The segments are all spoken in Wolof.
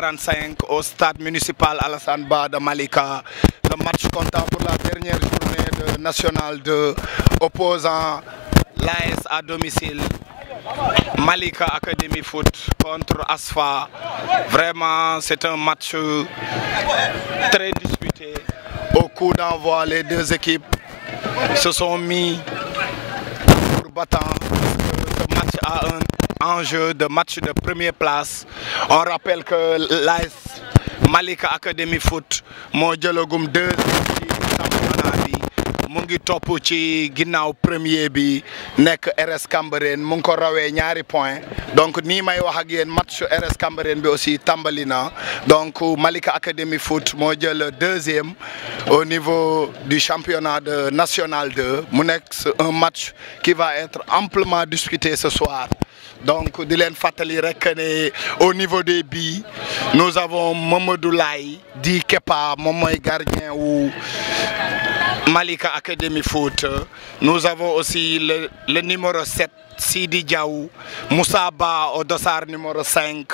20h45 au stade municipal Alassane Ba de Malika. Le match comptant pour la dernière journée de National 2 opposant l'AS à domicile Malika Academy Foot contre Asfa. Vraiment, c'est un match très disputé. Au coup d'envoi, les deux équipes se sont mis pour battant. Ce match a un enjeu de match de première place. On rappelle que l'AS Malika Academy Foot moo jëlagum deux ci championnat bi mu ngi topp ci ginnaaw premier bi nekk RS Cambérène mu ngi ko rawee ñaari point donc nii may wax ak yéen match RS Cambérène bi aussi tàmbali na donc Malika Academy Foot moo jël deuxième au niveau du championnat de National 2 mu nekk un match qui va être amplement discuté ce soir. Donc di leen fàttali rek ne au niveau des billes nous avons Mamadou Laye di Kepa moom mooy gardien wu Malika Academy Foot. Nous avons aussi le numéro 7 Sidi Diaw, Moussa Ba au dossard numéro 5,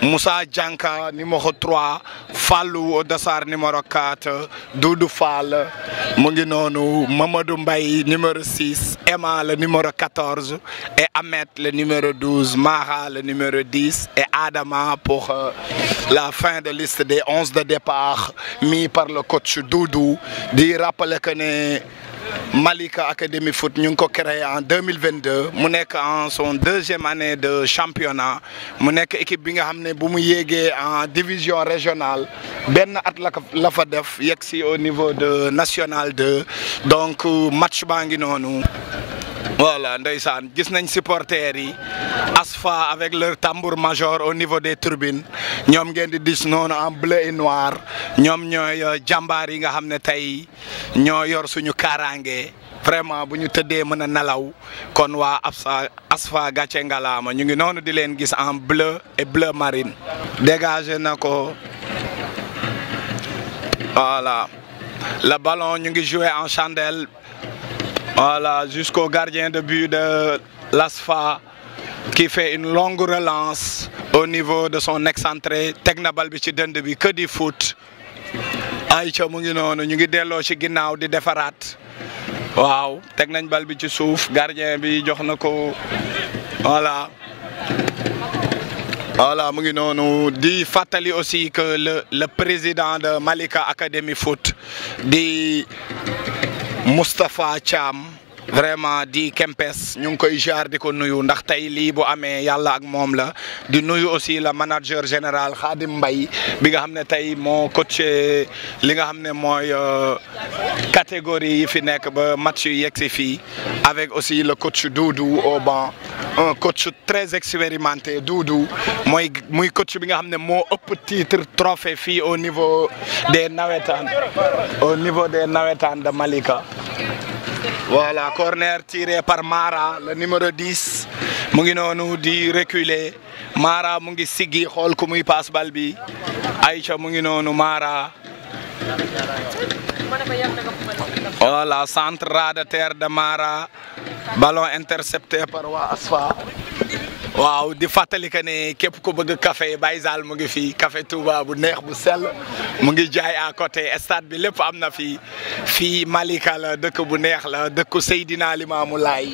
Moussa Djanka numéro 3, Fallou au dossard numéro 4, Doudou Fall, Munginonou, Mamadou Mbaye numéro 6, Emma le numéro 14 et Ahmed le numéro 12, Mara le numéro 10 et Adama pour la fin de liste des 11 de départ mis par le coach Doudou. Di rappeler que ne Malika Academy Foot ñu ngi ko créé en 2022 mu nekk en son deuxième année de championnat mu nekk équipe bi nga xam ne bu mu yéegee en division régionale benn at la fa def yegg si au niveau de National 2 donc match baa ngi noonu. Voilà ndeysaan gis nañ supporters yi Asfa avec leur tambour major au niveau des tribunes ñoom ngeen di gis noonu en bleu et noir ñoom ñooy jàmbaar yi nga xam ne tey ñoo yor suñu kaaraange vraiment bu ñu tëddee mën a nelaw kon waa Asfa gàcce ngalaama ñu ngi noonu di leen gis en bleu et bleu marine. Dégagé na ko voilà le ballon ñu ngi joué en chandelle. Voilà, jusqu'au gardien de but de l'Asfa qui fait une longue relance au niveau de son excentré teg na bal bi ci dënd bi que du foot. Aïcha mu ngi noonu ñu ngi delloo ci ginnaaw di defaraat waaw teg nañ bal bi ci suuf gardien bi jox na ko voilà. Voilà mu ngi noonu di fàttali aussi que le président de Malika Academy Foot di Moustapha Thiam vraiment di Kempes ñu ngi koy jaar di ko nuyu ndax tey lii bu amee yàlla ak moom la di nuyu aussi le manager général Khadim Mbaye bi nga xam ne tey moo coaché li nga xam ne mooy catégorie yi fi nekk ba match yi yegg si fii avec aussi le coach Doudou au banc un coach très expérimenté Doudou muy coach bi nga xam ne moo ëpp titre trophée fii au niveau des nawetaan de Malika. Voilà, corner tiré par Mara, le numéro 10. mu ngi noonu di reculer Mara mu ngi siggi xool ku muy passe bal bi Aïcha mu ngi noonu Mara. Voilà, centre ras de terre de Mara, ballon intercepté par waa Asfa. waaw di fàttali que ne képp ku bëgg café Baye Zal mu ngi fii café Touba bu neex bu sell mu ngi jaay à côté stade bi lépp am na fii Malika la dëkk bu neex la dëkku Seydina Limamou Laye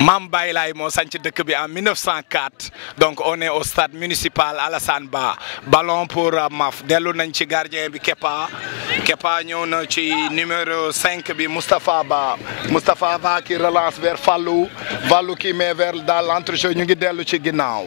Maam Baye Laye moo sanc dëkk bi en 1904 donc on est au stade municipal Alassane Ba ballon pour Maf dellu nañ ci gardien bi Kepa ñëw na ci numéro 5 bi Moustapha Ba qui relance vers Fallou qui met vers dans l'entrejeu ñu ngi dellu ci ginnaaw.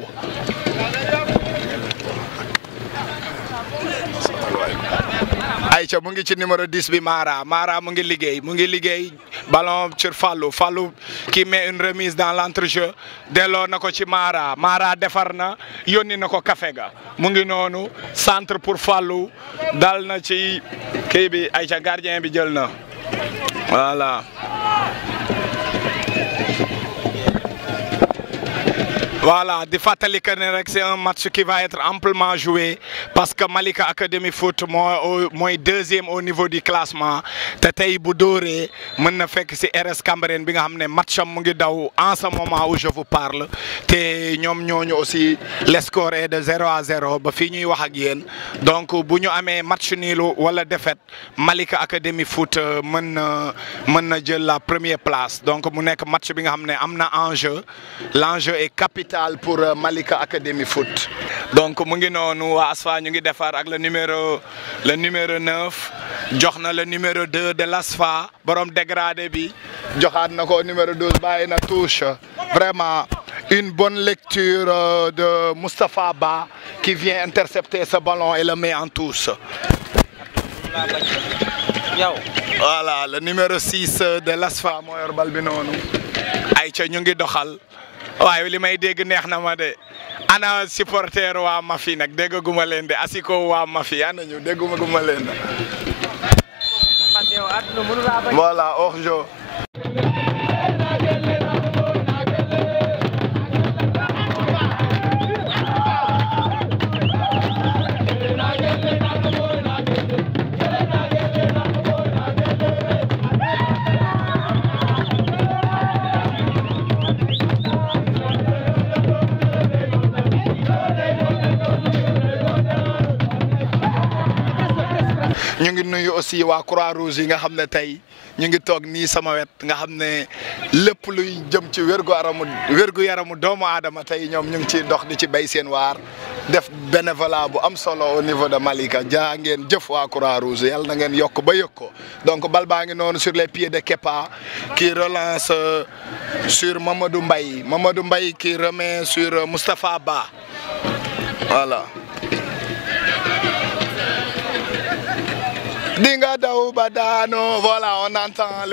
Aïcha mu ngi ci numéro 10 bi Mara mu ngi liggéey ballon sur Fallou qui met une remise dans l'entrejeu delloo na ko ci Mara defar na yónni na ko café ga mu ngi noonu centre pour Fallou dal na ci kii bi Aïcha gardien bi jël na voilà. Voilà, di fàttali que ne rek c'est un match qui va être amplement joué parce que Malika Academy Foot mooy deuxième au niveau du classement te tey bu dóoree mën na fekk ci RS Cambérène bi nga xam ne matcham mu ngi daw en ce moment où je vous parle te ñoom ñooñu aussi le score est de 0-0 ba fii ñuy wax ak yéen donc bu ñu amee match nul wala défaite Malika Academy Foot mën na jël la première place donc mu nekk match bi nga xam ne am na enjeu l'enjeu est capital pour Malika Academy Foot. Donc mu ngi noonu waa ASFA ñu ngi defar ak le numéro 9 jox na le numéro 2 de l'ASFA borom dégradé bi joxaat na ko numéro 12 bàyyi na touche vraiment une bonne lecture de Moustapha Ba qui vient intercepter ce ballon et le met en touche. Voilà le numéro 6 de l'ASFA moo yor bal bi noonu ay ca ñu ngi doxal. waaye li may dégg neex na ma de ana supporter waa Mafi nag dégguma leen de asiko waa Mafi ana ñu dégguma leen voilà hors-jeu. ñu ngi nuyu aussi waa Croix-Rouge yi nga xam ne tey ñu ngi toog nii sama wet nga xam ne lépp luy jëm ci wérgu yaramu doomu aadama tey ñoom ñu ngi ciy dox di ci béy seen waar def bénévolat bu am solo au niveau de Malika jaa ngeen jëf waa Croix-Rouge yàlla na ngeen yokk ba yëg ko donc bal baa ngi noonu sur les pieds de Kepa qui relance sur Mamadou Mbaye qui remet sur Moustapha Ba voilà. Dinga daw ba daano voilà on entend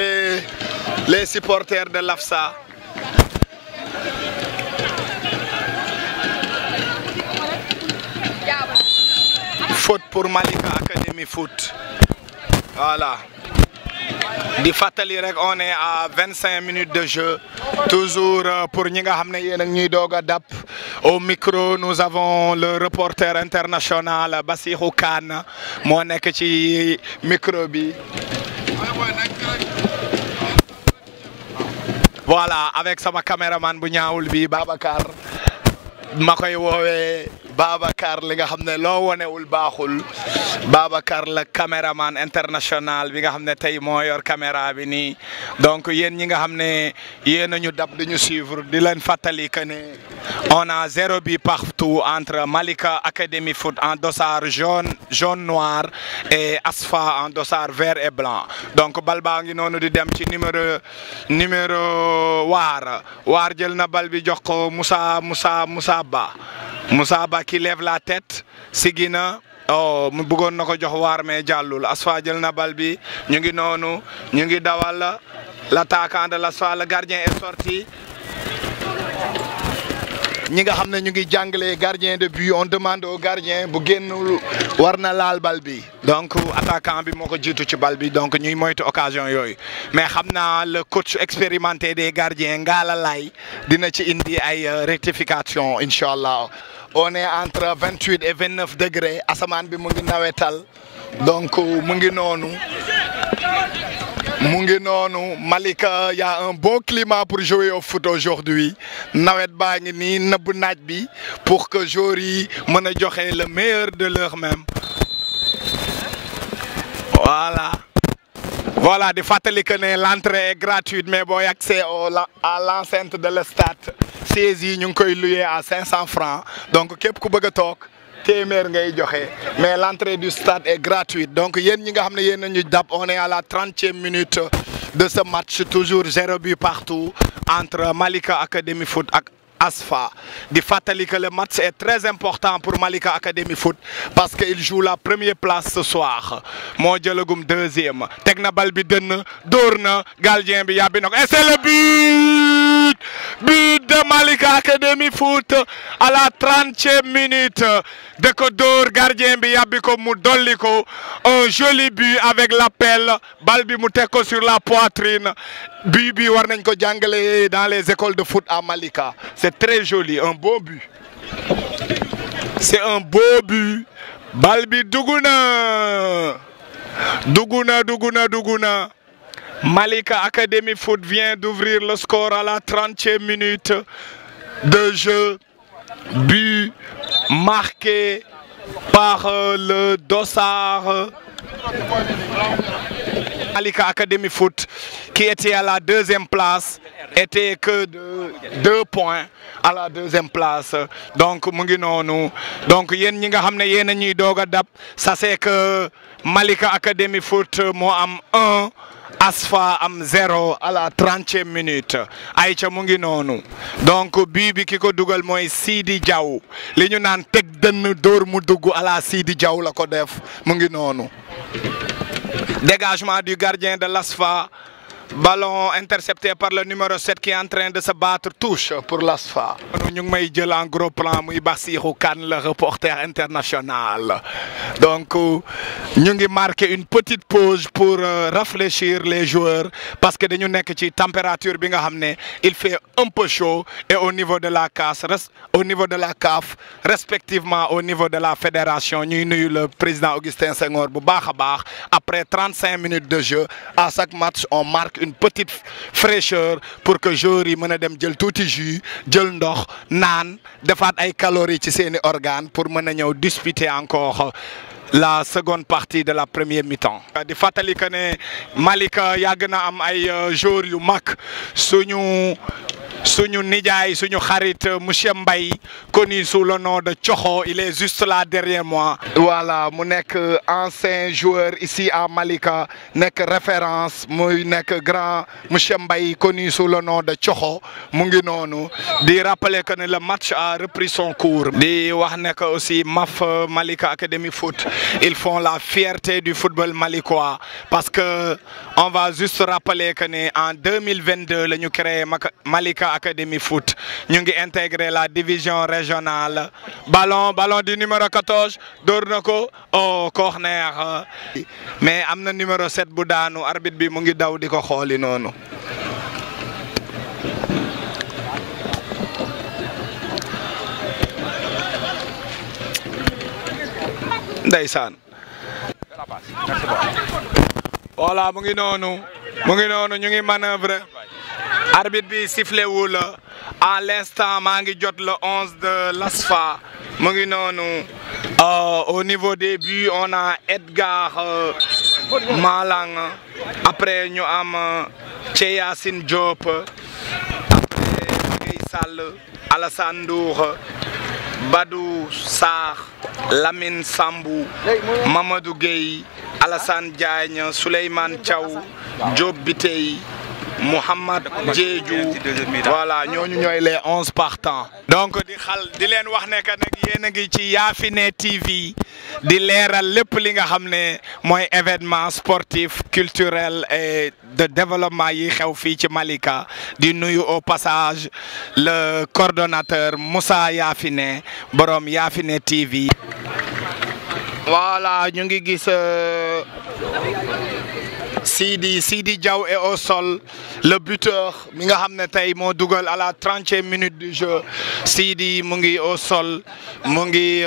les supporters de l'AFSA. Faute pour Malika Academy Foot voilà. di fàttali rek on est à 25 minutes de jeu toujours pour ñi nga xam ne yéen a ñuy doog a dab au micro nous avons le reporter international Bassirou Kane moo nekk ci micro bi voilà avec sama caméraman bu ñaawul bi Babacar ma koy woowee Babacar li nga xam ne loo wonewul baaxul Babacar la caméraman international bi nga xam ne tey moo yor caméra bi nii donc yéen ñi nga xam ne yéen a ñu dab di ñu suivre di leen fàttali que ne on a 0 but partout entre Malika Academy Foot en dossard jaune noir et ASFA en dossard vert et blanc donc bal baa ngi noonu di dem ci numéro waar jël na bal bi jox ko Moussa Ba qui lève la tête sigina mu bëggoon na ko jox waar mais jàllul ASFA jël na bal bi ñu ngi noonu ñu ngi dawal l'attaquant de l'ASFA le gardien est sorti ñi nga xam ne ñu ngi jàngale gardien de but on demande au gardien bu génnul war na laal bal bi donc attaquant bi moo ko jiitu ci bal bi donc ñuy moytu occasion yooyu mais xam naa le coach expérimenté des gardiens Ngala Lay dina ci indi ay rectification incha allah on est entre 28 et 29 degrés asamaan bi mu ngi nawetal donc mu ngi noonu Malika y a un bon climat pour jouer au foot aujourd'hui nawet baa ngi nii nëbb naaj bi pour que joueurs yi mën a joxe le meilleur de leur-même voilà di fàttali que ne l'entrée est gratuite mais booy accès à l'enceinte de le stade sièges yi ñu ngi koy louer à 500 francs donc képp ku bëgg a toog téeméer ngay joxe mais l'entrée du stade est gratuite donc yéen ñi nga xam ne yéen a ñu dab on est à la 30e minute de ce match toujours 0 but partout entre Malika Academy Foot ak ASFA di fàttali que le match est très important pour Malika Academy Foot parce que il joue la première place ce soir moo jëlagum deuxième teg na bal bi dënn dóor na gardien bi yàbbi na ko et c'est le but but de Malika Academy Foot à la 30e minute de ko dóor gardien bi yàbbi ko mu dolli ko un joli but avec l'appel bal bi mu teg ko sur la poitrine but bi war nañ ko jàngale dans les écoles de foot à Malika c'est très joli un beau but c'est un beau but bal bi dugg na Malika Academy Foot vient d'ouvrir le score à la 30e minute de jeu. But marqué par le dossard Malika Academy Foot qui était à la 2e place était que de 2 points à la 2e place donc mu ngi noonu donc yéen ñi nga xam ne yéen a ñuy doog a dab ça c'est que Malika Academy Foot moo am 1 Asfa am 0 à la 30e minute ayca mu ngi noonu donc bii bi ki ko dugal mooy Sidi Diaw li ñu naan teg dënn dóor mu dugg à la Sidi Diaw la ko def mu ngi noonu dégagement du gardien de l'Asfa ballon intercepté par le numéro 7 qui est en train de se battre touche pour l'Asfa. ñu ngi may jël en gros plan muy Bassirou Kane le reporter international donc ñu ngi marqué une petite pause pour réfléchir les joueurs parce que dañu nekk ci température bi nga xam ne il fait un peu chaud et au niveau de la CAF respectivement au niveau de la fédération ñuy nuyu le président Augustin Senghor bu baax a baax après 35 minutes de jeu à chaque match on marque une petite fraîcheur pour que joueurs yi mën a dem jël tuuti jus jël ndox naan defaat ay calories ci seeni organes pour mën a ñëw disputer encore la seconde partie de la première mi-temps. di fàttali que ne Malika yàgg na am ay joueurs yu mag suñu nijaay suñu xarit monsieur Mbaye connu sous le nom de Thiocho il est juste là derrière moi. voilà mu nekk ancien joueur ici à Malika nekk référence muy nekk grand monsieur Mbaye connu sous le nom de Thiocho mu ngi noonu di rappeler que ne le match a repris son cours. di wax ne que aussi MAF Malika Academy Foot ils font la fierté du football malicois parce que on va juste rappeler que ne en 2022 la ñu créé Malika Academy Foot ñu ngi intégré la division régionale ballon du numéro 14 door na ko au corner mais am na numéro 7 bu daanu arbitre bi mu ngi daw di ko xooli noonu. ndeysaan voilà mu ngi noonu ñu ngi manœuvre arbitre bi sifflé wul à l'instant maa ngi jot le 11 de l'Asfa mu ngi noonu au niveau des buts on a Edgar Malang après ñu am Yacine Diop après Gueye Sall Alassane Ndour Badou Sarr Lamine Sambou Mamadou Gueye Alassane Diagne Souleymane Thiaw Diop Bitey Mohamed Diédhiou voilà ñooñu ñooy les 11 partants. donc di leen wax ne que nag yéen a ngi ci Yafine TV di leeral lépp li nga xam ne mooy événement sportif culturel et de développement yi xew fii ci Malika di nuyu au passage le coordonnateur Moussa Yafine borom Yafine TV. voilà ñu ngi gis Sidi Diaw est au sol le buteur mi nga xam ne tey moo dugal à la 30e minute du jeu Sidi mu ngi au sol mu ngi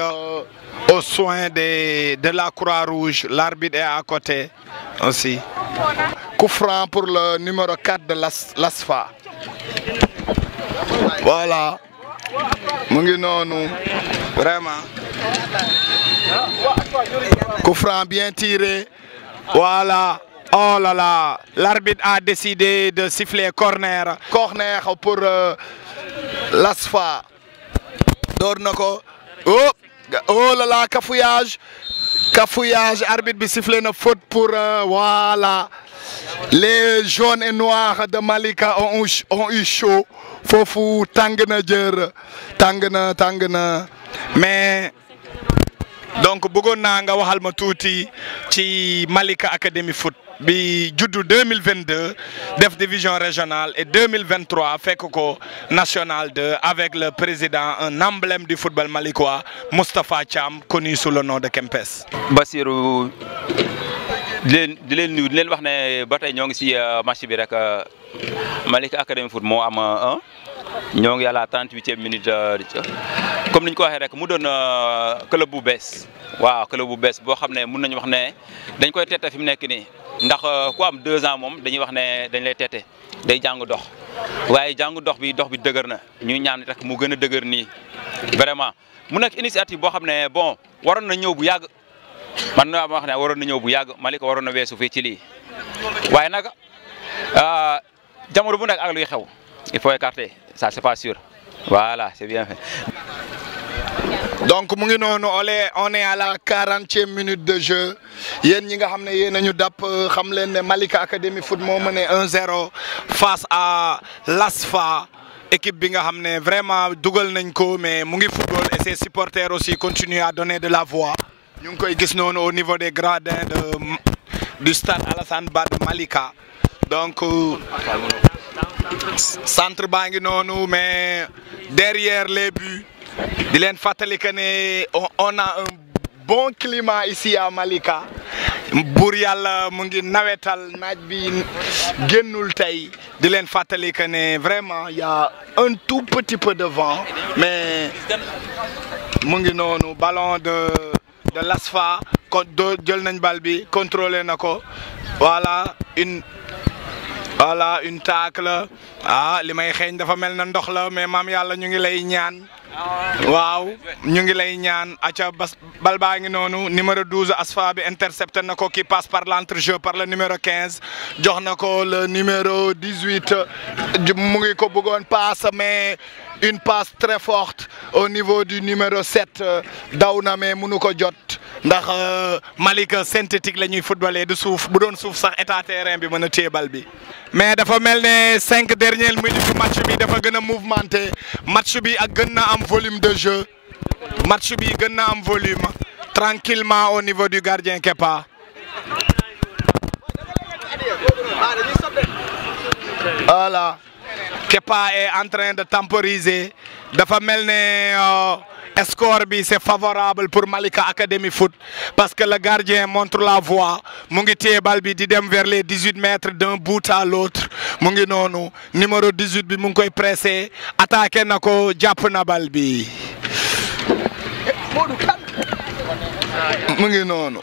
aux soins de la Croix-Rouge l'arbitre est à côté aussi. coup franc pour le numéro 4 de l'Asfa. voilà mu ngi noonu vraiment coup franc bien tiré voilà. oh là là l'arbitre a décidé de siffler corner pour l'Asfa door na ko oh là là cafouillage arbitre bi sifflé na faute pour voilà les jaunes et noirs de Malika ont eu chaud foofu tàng na jër tàng na mais donc bëggoon naa nga waxal ma tuuti ci Malika Academy Foot. bi juddu 2022 def division régionale et 2023 fekk ko national 2 avec le président un emblème du football malickois Moustapha Thiam connu sous le nom de Kempes. Bassirou di leen nuyu di leen wax ne ba tey ñoo ngi si match bi rek Malika Academy Foot moo am 1 ñoo ngi à la 38e minute comme ni ñu ko waxee rek mu doon club bu bees waaw club bu bees boo xam ne mun nañu wax ne dañ koy tete fi mu nekk nii ndax ku am 2 ans moom dañuy wax ne dañ lay tete day jàng dox waaye jàng dox bi dëgër na ñuy ñaan rek mu gën a dëgër nii vraiment mu nekk initiative boo xam ne bon waroon na ñëw bu yàgg. man ma wax ne waroon na ñëw bu yàgg Malika waroon na weesu fii ci lii waaye nag jamono bu nekk ak luy xew il faut écarter ça c'est pas sûr voilà c'est bien fait. donc mu ngi noonu on est à la 40e minute de jeu yéen ñi nga xam ne yéen a ñu dàpp xam leen ne Malika Academy Foot moo mené 1-0 face à l'ASFA équipe bi nga xam ne vraiment dugal nañ ko mais mu ngi football et ses supporters aussi continuent à donner de la voix. ñu ngi koy gis noonu au niveau des gradins du stade Alassane Ba de Malika donc centre baa ngi noonu mais derrière les buts di leen fàttali que ne on a un bon climat ici à Malika buur yàlla mu ngi nawetal naaj bi génnul tey di leen fàttali que ne vraiment y a un tout petit peu de vent mais mu ngi noonu ballon de l'ASFA jël nañ bal bi contrôlé na ko voilà une tacle li may xeeñ dafa mel na ndox la mais maam yàlla ñu ngi lay ñaan waaw ñu ngi lay ñaan aca bal baa ngi noonu numéro 12 ASFA bi intercepté na ko qui passe par l'entrejeu par le numéro 15 jox na ko le numéro 18 mu ngi ko bëggoon passe mais une passe très forte au niveau du numéro 7 daw na mais mënu ko jot ndax Malika synthétique la ñuy footballé du suuf bu doon suuf sax état terrain bi mën a téye bal bi mais dafa mel ne 5 dernières minutes du match bi dafa gën a mouvementé match bi ak gën na am volume de jeu match bi gën na am volume tranquillement au niveau du gardien Kepa. Voilà. Kepa est en train de temporiser dafa mel ne score bi c'est favorable pour Malika Academy Foot parce que le gardien montre la voie mu ngi téye bal bi di dem vers les 18 mètres d'un bout à l'autre mu ngi noonu numéro 18 bi mu ngi koy pressé attaqué na ko jàpp na bal bi mu ngi noonu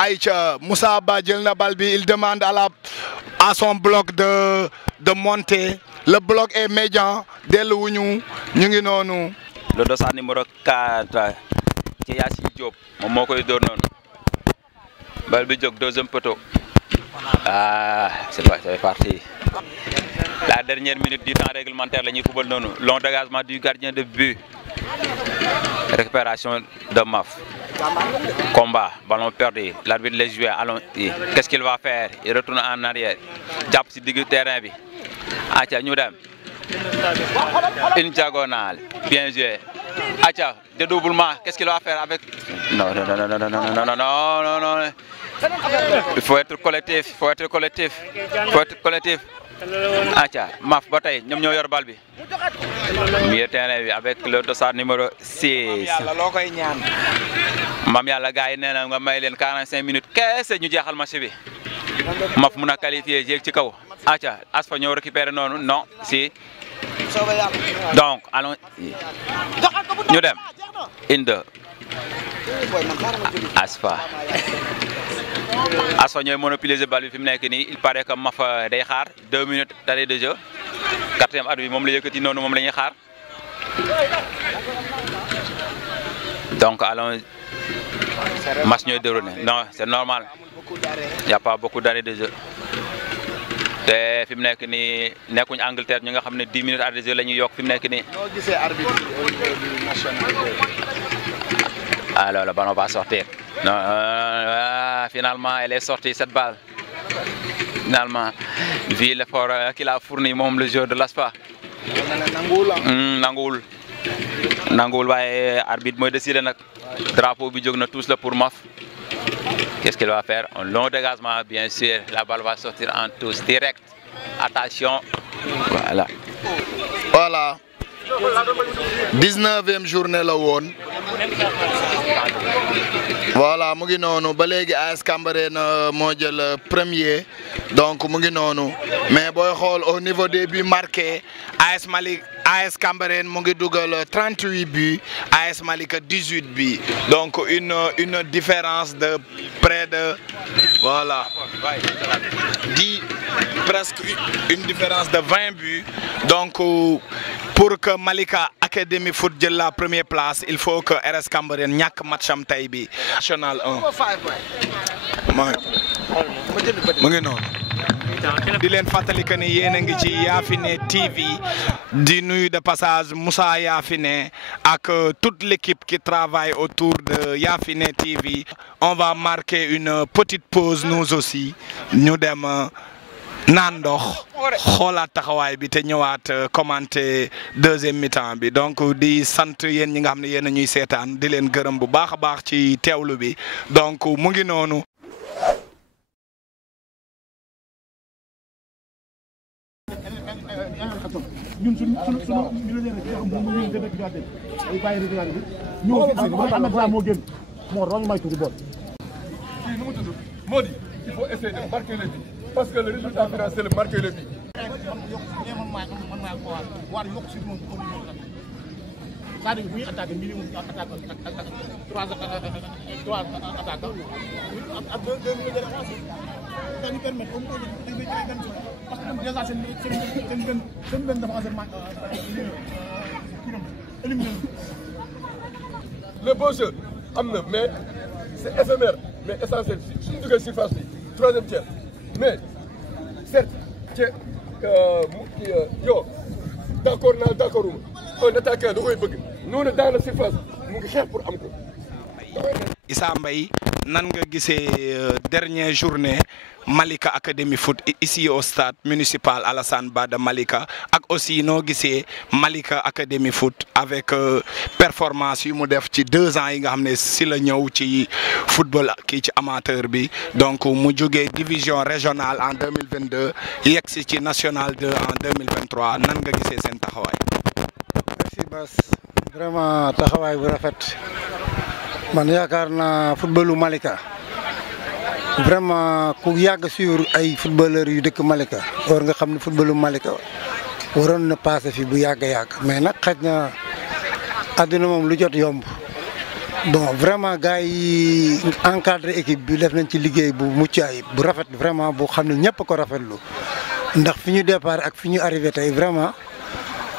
Aïcha Moussa Ba jël na bal bi il demande à son bloc de monter. Le bloc est médian delluwuñu ñu ngi noonu. Le dossard numéro 4 ci Yassine Diop moom moo koy door noonu bal bi jóg deuxième poteau c'est parti. La dernière minute du temps réglementaire la ñuy football noonu long dégagement du gardien de but récupération de Maf combat ballon perdu l'arbitre les joue allons qu'est-ce qu'il va faire il retourne en arrière jàpp ci diggu terrain bi aca ñu dem une diagonale bien joué aca dédoublement qu'est-ce qu'il va faire avec non il faut être collectif aca Maf ba tey ñoom ñoo yor bal bi milieu terrain bi avec le dossard numéro 6 yàlla loo koy ñaan mam yàlla gars yi nee na nga may leen 45 minutes kese ñu jeexal match bi Maf mun a qualifier jéeg ci kaw aca ASFA ñoo récupéré noonu non si donc allons ñu dem inde ASFA ñooy monopoliser bal bi fi mu nekk nii il paraît que Maf day xaar 2 minutes d'arrêt de jeu 4e at bi moom la yëkkati noonu moom la ñuy xaar donc allons match ñooy déroulé non c'est normal il y a pas beaucoup d'arrêt de jeu te fi mu nekk nii nekkuñ Angleterre ñu nga xam ne 10 minutes arrêt de jeu la ñuy yokk fi mu nekk nii. noo gisee arbitre alors le ballon va sortir non finalement elle est sortie cette balle finalement vu l'effort qu'il a fourni moom le joueur de l'ASFA. nanguwul waaye arbitre mooy décidé nag drapeau bi jóg na tous la pour Maf Qu'est-ce qu'il va faire? Un long dégagement, bien sûr. La balle va sortir en touche direct. Attention. Voilà. Voilà. 19e journée la woon. Voilà mu ngi noonu ba léegi AS Cambérène moo jël premier donc mu ngi noonu mais booy xool au niveau des buts marqués AS Cambérène mu ngi dugal 38 buts AS Malika 18 buts donc une différence de près de voilà 10 presque une différence de 20 buts donc pour que Malika Academy Foot jël la première place il faut que RS Cambérène ñàkk matcham tey bi national 1 mu ngi noonu di leen fàttali que ni yéen a ngi ci Yafine TV di nuyu de passage Moussa Yafine ak toute l'équipe qui travaille autour de Yafine TV. On va marquer une petite pause nous aussi ñu dem naan ndox xoolaat taxawaay bi te ñëwaat commenter deuxième mi-temps bi donc di sant yéen ñi nga xam ne yéen a ñuy seetaan di leen gërëm bu baax a baax ci teewlu bi donc mu ngi noonu. ñun suñu il faut essayer de marquer le but parce que le résultat final c'est le marquer le but. C'est-à-dire bu ñuy attaqué minimum attaque trois attaquants ak deux minutes de défense dañu permettre au moins parce que déjà seen benn défenseur éliminé le beau jeu am na mais c'est éphémère mais essentiel suñu duggee surface bi troisième tiers mais certes yow d'accord naa d'accord un attaquant da koy bëgg noonu dans la surface mu ngi xeex pour am ko. Issa Mbaye nan nga gisee dernière journée Malika Academy Foot ici au stade municipal Alassane Ba de Malika ak aussi noo gisee Malika Academy Foot avec performance yu mu def ci 2 ans yi nga xam ne si la ñëw ci football kii ci amateur bi donc mu jógee division régionale en 2022 yegg si ci national 2 en 2023 nan nga gisee seen taxawaay. Merci Bass vraiment taxawaay bu rafet man yaakaar naa footballu Malika vraiment ku yàgg suivre ay footballeurs yu dëkk Malika war nga xam ne footballu Malika waroon na passé fi bu yàgg mais nag xaj na àdduna moom lu jot yomb bon vraiment gars yi encadré équipe bi def nañ ci liggéey bu mucc ayib bu rafet vraiment bu xam ne ñëpp ko rafetlu ndax fi ñu départ ak fi ñu arrivé tey vraiment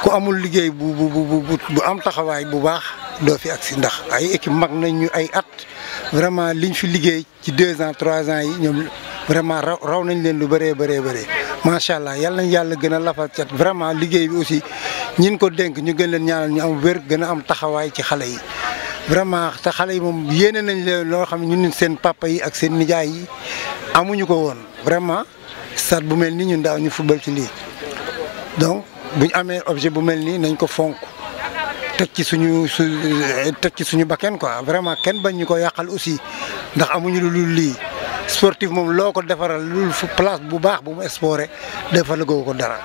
ku amul liggéey bu am taxawaay bu baax doo fi agsi ndax ay équipe mag nañ ñu ay at vraiment liñ fi liggéey ci 2 ans 3 ans yi ñoom vraiment raw nañ leen lu bëree macha allah yàlla nañ yàlla gën a lafal cat vraiment liggéey bi aussi ñin ko dénk ñu gën leen ñaanal ñu am wér gën a am taxawaay ci xale yi. vraiment te xale yi moom yéene nañ leen loo xam ne ñun seen papa yi ak seen nijaay yi amuñu ko woon vraiment stade bu mel ni ñun daaw ñu football ci lii donc buñ amee objet bu mel nii nañ ko fonk. teg ci suñu bakkan quoi vraiment kenn bañ ñu ko yàqal aussi ndax amuñu lu lii sportif moom loo ko defaral lu place bu baax bu mu exporé defal ko dara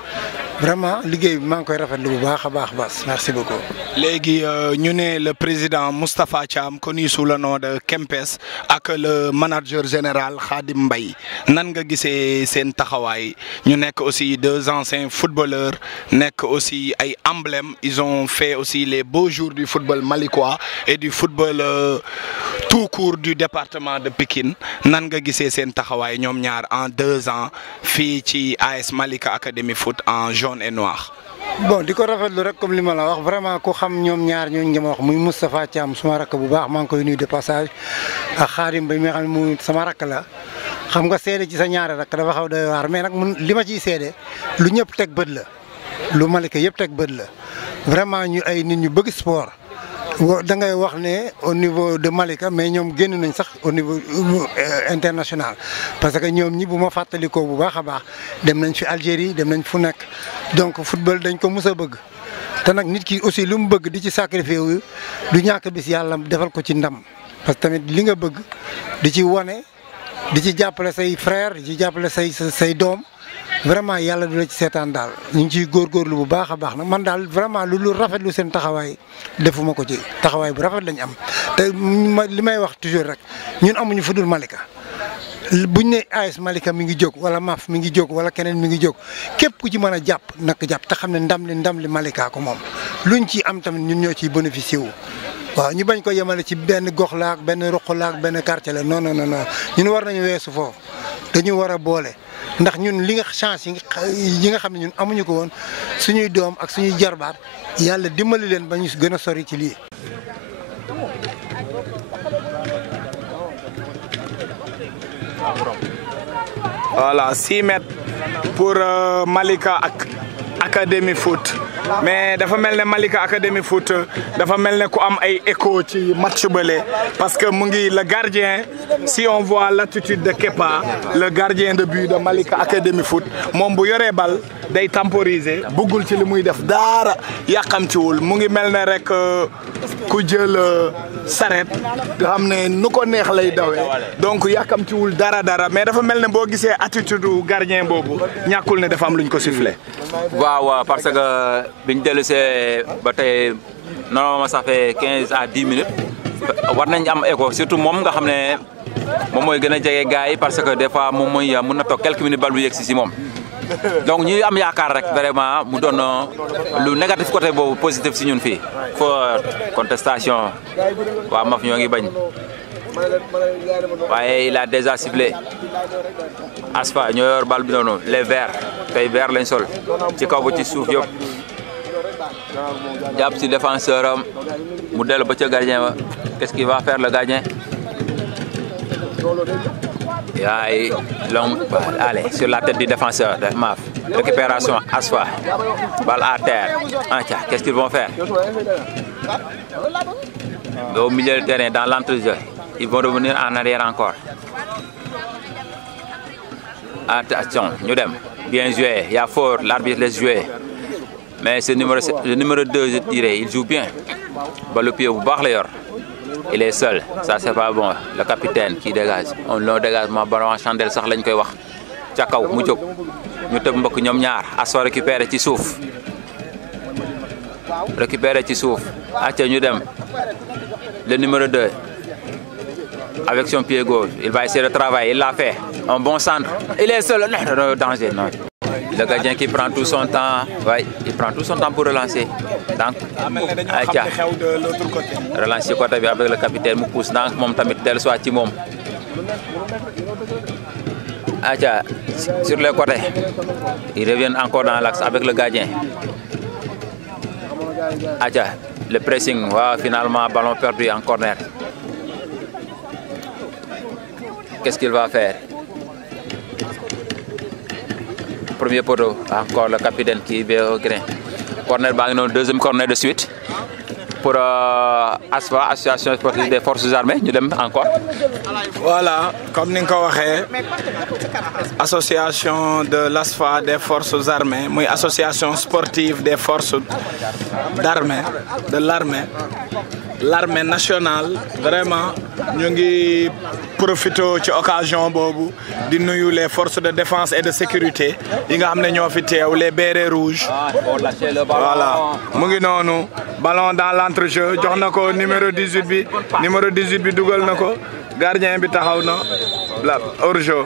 vraiment liggéey bi maa ngi koy rafetlu bu baax a baax merci beaucoup. léegi ñu ne le président Moustapha Thiam connu sous le nom de Kempes ak le manager général Khadim Mbaye nan nga gisee seen taxawaay ñu nekk aussi 2 anciens footballeurs nekk aussi ay emblèmes ils ont fait aussi les beaux jours du football malikois et du football tout court du département de Pikine nan nga gisee seen taxawaay ñoom ñaar en 2 ans fii ci AS Malika Academy Foot en jaune et noir. bon di ko rafetlu rek comme li ma la wax vraiment ku xam ñoom ñaar ñooñu nga ma wax muy Moustapha Thiam suma rakk bu baax maa ngi koy nuyu de passage ak Khadim Mbaye mi nga xam ne mu sama rakk la xam nga seede ci sa ñaari rakk dafa xaw doy waar mais nag mun li ma ciy seede lu ñëpp teg bët la lu Malika yëpp teg bët la vraiment ñu ay nit ñu bëgg sport. da ngay wax ne au niveau de Malika mais ñoom génn nañ sax au niveau international parce que ñoom ñi bu ma fàttalikoo bu baax a baax dem nañ fi Algérie dem nañ fu nekk donc football dañ ko mës a bëgg te nag nit ki aussi lu mu bëgg di ci sacrifice wu du ñàkk bis yàlla defal ko ci ndam parce que tamit li nga bëgg di ci wane di ci jàppale say frère di ci jàppale say doom vraiment yàlla du la ci seetaan daal ñu ngi ciy góorgóorlu bu baax a baax nag man daal vraiment lu rafetlu seen taxawaay defuma ko ci taxawaay bu rafet lañ am te li may wax toujours rek ñun amuñu fu dul Malika. buñ ne AS Malika mi ngi jóg wala MAF mi ngi jóg wala keneen mi ngi jóg képp ku ci mën a jàpp naka jàpp te xam ne ndam li Malika ko moom luñ ci am tamit ñun ñoo ciy bénéficié wu. waaw ñu bañ ko yemale ci benn gox laak benn ruq laak benn quartier la non ñun war nañu weesu foofu dañu war a boole ndax ñun li nga chance yi nga xam ne ñun amuñu ko woon suñuy doom ak suñuy jarbaat yàlla dimbali leen ba ñu gën a sori ci lii. Voilà, 6 mètres pour Malika Academy Foot. Mais dafa mel ne Malika Academy Foot dafa mel ne ku am ay écho ci match bële parce que mu ngi le gardien si on voit l'attitude de Kepa le gardien de but de Malika Academy Foot moom bu yoree bal day temporiser buggul ci li muy def daara yàqamtiwul mu ngi mel ne rek ku jël saret nga xam ne nu ko neex lay dawee donc yàqamtiwul dara mais dafa mel ne boo gisee attitude gardien boobu ñàkkul ne dafa am luñ ko sifflé. waaw parce que biñ dellusee ba tey normalement ça fait 15 à 10 minutes war nañ am écho surtout moom nga xam ne moom mooy gën a jege gars yi parce que des fois moom mooy mën na toog quelques minutes bal bu yegg si moom. donc ñuy am yaakaar rek vraiment mu doon lu négatif côté boobu positif si ñun fii fo contestation waa MAF ñoo ngi bañ waaye il a déjà sifflé Asfa ñoo yor bal bi noonu les verts tey vert lañ sol ci kaw ba ci suuf yëpp jàpp si défenseur am mu dellu ba ca gardien ba qu'est-ce qu'il va faire le gardien yaay long allez sur la tête du défenseur de MAF récupération Asfa balle à terre qu'est-ce qu'ils vont faire au milieu du terrain dans l'entrejeu ils vont revenir en arrière encore attention ñu dem bien joué il y a faute l'arbitre laisse jouer mais le numéro 2 je dirais il joue bien balle au pied bu baax la yor il est seul ça c'est pas bon le capitaine qui dégage on long dégagement ballon en chandelle sax lañ koy wax ca kaw mu jóg ñu tëb mbokk ñoom ñaar Asfa récupéré ci suuf acca ñu dem le numéro 2 avec son pied gauche il va essayer de travailler il l'a fait un bon centre il est seul non danger non le gardien qui prend tout son temps il prend tout son temps pour relancer donc acca relancer côté bi avec le capitaine mu pousse donc moom tamit dellu soit ci moom acca sur les côtés ils reviennent encore dans l'axe avec le gardien acca le pressing finalement ballon perdu en corner. Qu'est-ce qu'il va faire? Premier poteau, encore le capitaine qui va au grain. Corner bang, deuxième corner de suite pour ASFA, Association sportive des forces armées. Nous dem encore. Voilà, comme nous l'avons dit, association de l'ASFA des forces armées, moi association sportive des forces d'armée, de l'armée nationale. Vraiment, nous avons profité de l'occasion de nous les forces de défense et de sécurité. Nous avons les bérets rouges. Voilà, nous ballon dans l'entrejeu, numéro 18, numéro 18 dougal nako, gardien bi taxaw na hors-jeu.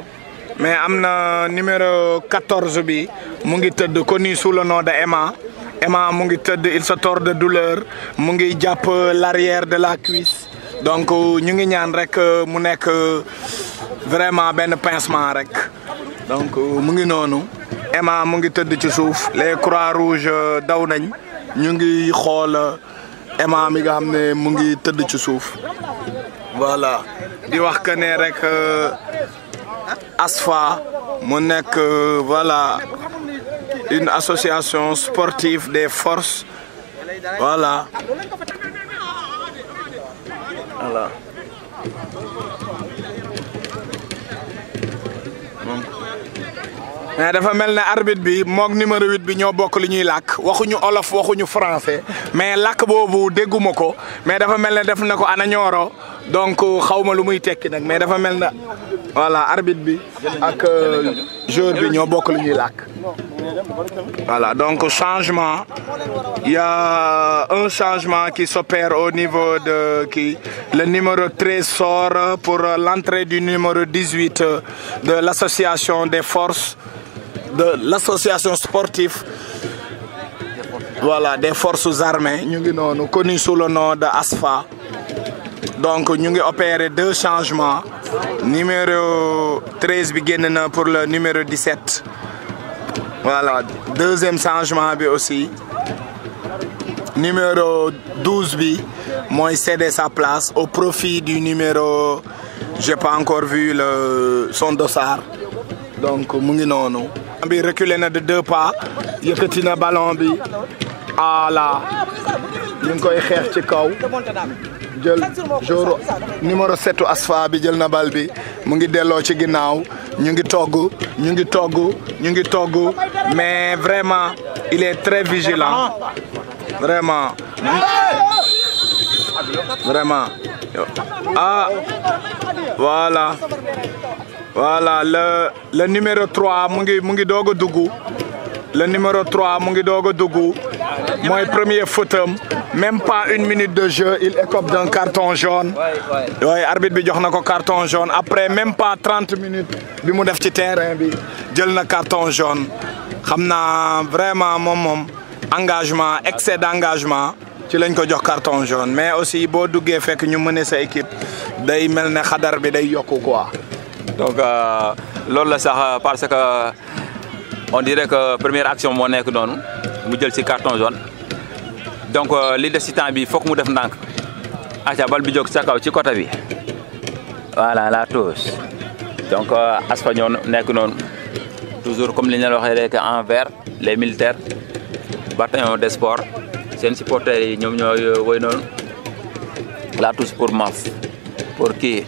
Mais amna numéro 14 bi mu ngi teud connu sous le nom de Emma. Emma mu ngi teud, il se tord de douleur, mu ngi japp l'arrière de la cuisse. Donc ñu ngi ñaan rek mu nek vraiment ben pincement rek. Donc mu ngi nonu. Emma mu ngi teud ci souf, les croix rouges daw nañ. Ñu ngi xol Emma mi nga xam ne mu ngi tëdd ci suuf voilà di wax que ne rek ASFA mu nekk voilà une association sportive des forces voilà mais dafa mel ne arbitre bi moog numéro 8 bi ñoo bokk li ñuy làkk waxuñu olof waxuñu français mais làkk boobu dégguma ko mais dafa mel ne def na ko ana ñooro donc xaw ma lu muy tekki nag mais dafa mel ne voilà arbitre bi ak joueur bi ñoo bokk li ñuy làkk. Voilà, donc changement, il y a un changement qui s'opère au niveau de qui le numéro 13 sort pour l'entrée du numéro 18 de l'association des forces de l'association sportive voilà des forces armées ñu ngi noonu connu sous le nom de ASFA. Donc ñu ngi opérer deux changements numéro 13 bi génn na pour le numéro 17. Voilà, deuxième changement bi aussi numéro 12 bi mooy céder sa place au profit du numéro j'ai pas encore vu son dossard donc mu ngi noonu. bi reculé na de 2 pas yëkkati na ballon bi ala ñu ngi koy xeex ci kaw jël jour numéro 7 ASFA bi jël na bal bi mu ngi delloo ci ginnaaw ñu ngi togg mais vraiment il est très vigilant vraiment ah voilà le numéro 3 mu ngi doog a dugg le numéro 3 mu ngi doog a dugg mooy premier fautam même pas 1 minute de jeu il écope d'un carton jaune waaye arbitre bi jox na ko carton jaune après même pas 30 minutes bi mu def ci terrain bi jël na carton jaune xam naa vraiment moom engagement excès d'engagement ci lañ ko jox carton jaune mais aussi boo duggee fekk ñu mëne sa équipe day mel ne xadar bi day yokku quoi. Donc loolu la sax parce que on dirait que première action moo nekk noonu mu jël ci carton jaune donc li des ci temps bi fokk mu def ndànk aca bal bi jóg sa kaw ci côté bi voilà la touche donc ASFA ñoo nekk noonu toujours comme li ñu leen waxee rek envers les militaires bataillon des sports seen supporters yi ñoom ñooy woy noonu la touche pour Maf pour qui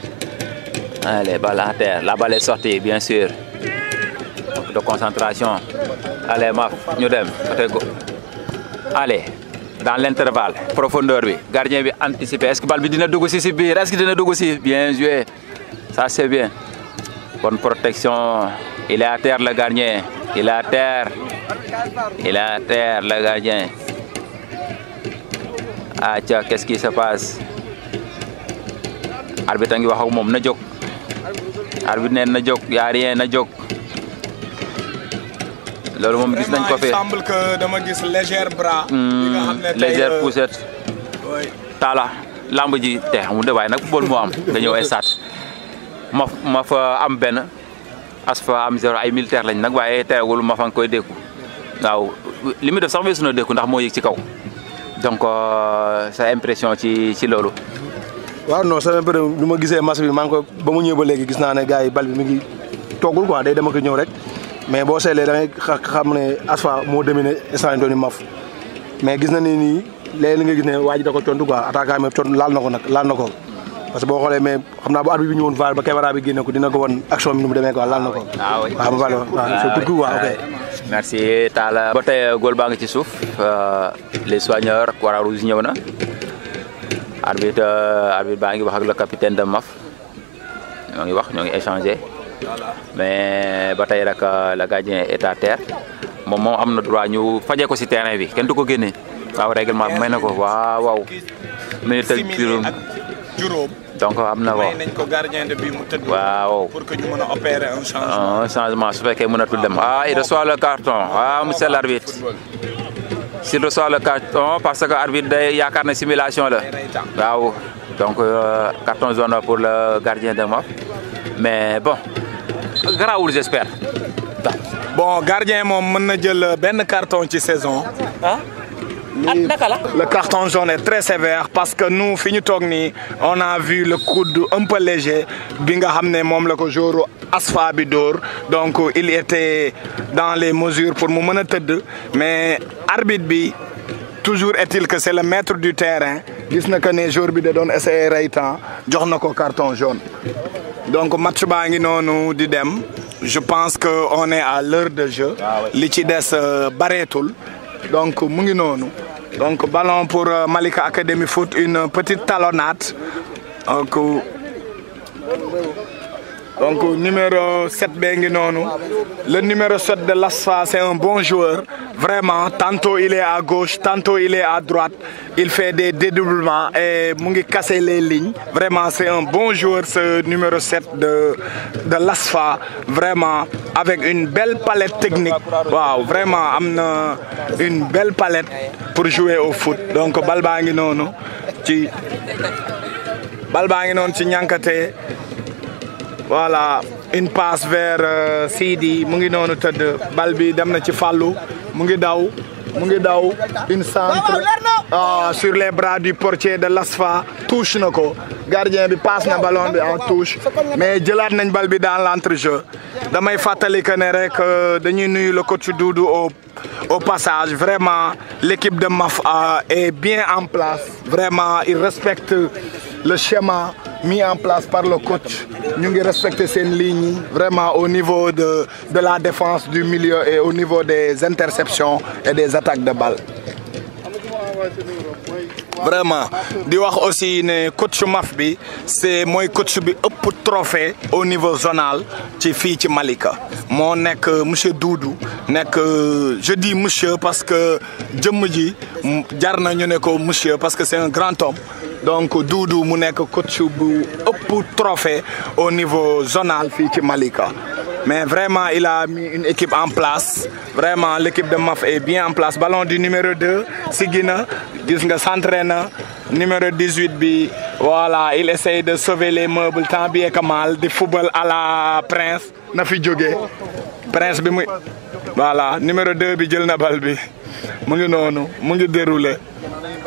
allez balle à terre la balle est sortie bien sûr de concentration allez Maf ñu dem côté go allez dans l'intervalle profondeur bi gardien bi anticipé est-ce que balle bi dina dugg si biir est-ce que dina dugg si bien joué ça c'est bien bonne protection il est à terre le gardien il est à terre le gardien ah tiens qu'est-ce qui se passe arbitre ngi wax ak moom na jóg arbitre neen na jóg yaa rien na jóg loolu moom gis nañ ko fi. il semble que dama gis légère bras. légère poussette. Talla lamb ji te xamul de waaye nag football moo am nga ñëw stade ma fa am benn ASFA am 0 ay militaire lañ nag waaye teewul ma fa nga koy dékku waaw li mu def sax weesu na dékku ndax moo yëg ci kaw donc sa impression ci loolu. waaw non sama impression lu ma gisee match bi maa ngi ko ba mu ñëw ba léegi gis naa ne gars yi bal bi mi ngi toggul quoi day dem ak ñëw rek. mais boo seetlee da ngay xam ne ASFA moo dominé instant yii Maf mais gis na ni nii léegi li nga gis ne waa ji da ko tontu quoi attaquant bi tontu laal na ko parce que boo xoolee mais xam naa bu arbitre bi ñëwoon VAR ba caméra bi génne ko dina ko wan action bi nu mu demee quoi laal na ko. waaw oui waaw c'est tout quoi ok. merci Talla. ba tey góol baa ngi ci suuf les soigneurs Croix-Rouge ñëw na arbitre baa ngi wax ak le capitaine de Maf ñoo ngi échanger. mais ba tey rek le gardien est à terre moom am na droit ñu fajee ko ci terrain bi kenn du ko génne waaw règlement bi may na ko waaw minute ak juróom donc am na ko may nañ ko gardien de but mu tëdd waaw pour que ñu mën a opérer un changement su fekkee mënatul dem il reçoit le carton monsieur l'arbitre s'il reçoit le carton parce que arbitre day yaakaar na simulation la waaw donc carton jaune pour le gardien de Maf mais bon garaawul j'espère. bon gardien moom mën na jël benn carton ci saison. Le carton jaune est très sévère parce que nous fi ñu toog nii on a vu le coude un peu léger bi nga xam ne moom la ko joueur ASFA bi dóor donc il était dans les mesures pour mu mën a tëdd mais arbitre bi toujours est-il que c'est le maître du terrain gis na que ne joueur bi da doon essayer rey temps jox na ko carton jaune donc match baa ngi noonu di dem je pense qu'on est à l'heure de jeu. Li ci des bareetul donc mu ngi noonu donc ballon pour Malika Academy Foot, une petite talonnade donc numéro 7 bengi noonu. Le numéro 7 de l'ASFA, c'est un bon joueur vraiment. Tantôt il est à gauche, tantôt il est à droite. Il fait des dédoublements et mu ngi casser les lignes. Vraiment c'est un bon joueur, ce numéro 7 de l'ASFA, vraiment avec une belle palette technique. Waaw, vraiment am na une belle palette pour jouer au foot. Donc bal baa ngi noonu ci Niankate. Voilà, une passe vers Sidi, mu ngi noonu tëdd bal bi dem na ci Fallou, mu ngi daw une centre sur les bras du portier de l'ASFA, touche na ko, gardien bi passe na ballon bi en touche, mais jëlaat nañ bal bi dans l'entrejeu. Damay fàttali que ne rek dañuy nuyu le coach Doudou au passage. Vraiment l'équipe de MAF est bien en place, vraiment il respecte le schéma mis en place par le coach. Ñu ngi respecter seen ligne vraiment au niveau de la défense du milieu et au niveau des interceptions et des attaques de balle. Vraiment di wax aussi ne coach MAF bi c'est mooy coach bi ëpp trophée au niveau zonal ci fii ci Malika. Moo nekk monsieur Doudou nekk je dis monsieur parce que jëmm ji jar na ñu ne ko monsieur parce que c'est un grand homme. Donc Doudou mu nekk coach bu ëpp trophée au niveau zonal fii ci Malika. Mais vraiment il a mis une équipe en place. Vraiment l'équipe de MAF est bien en place. Ballon du numéro 2 Sigina, gis nga centré na numéro 18 bi. Voilà, il essaye de sauver les meubles tant bien que mal di football à la Prince na fi jóge. Prince bi muy voilà, numéro 2 bi jël na bal bi. Mu ngi noonu, mu ngi déroulé.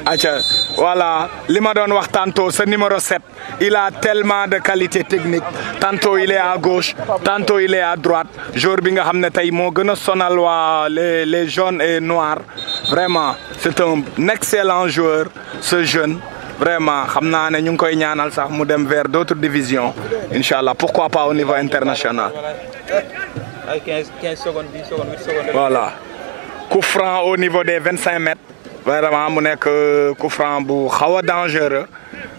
Acha, voilà, li ma doon wax tantôt, ce numéro 7, il a tellement de qualité technique. Tantôt il est à gauche, tantôt il est à droite. Joueur bi nga xam ne tey moo gën a sonal waa les jaunes et noirs. Vraiment, c'est un excellent joueur, ce jeune. Vraiment, xam naa ne ñu ngi koy ñaanal sax mu dem vers d'autres divisions. Inch'Allah, pourquoi pas au niveau international. 15 secondes, 10 secondes, 8 secondes. Voilà. Coup franc au niveau des 25 mètres. Vraiment mu nekk coup franc bu xaw a dangereux.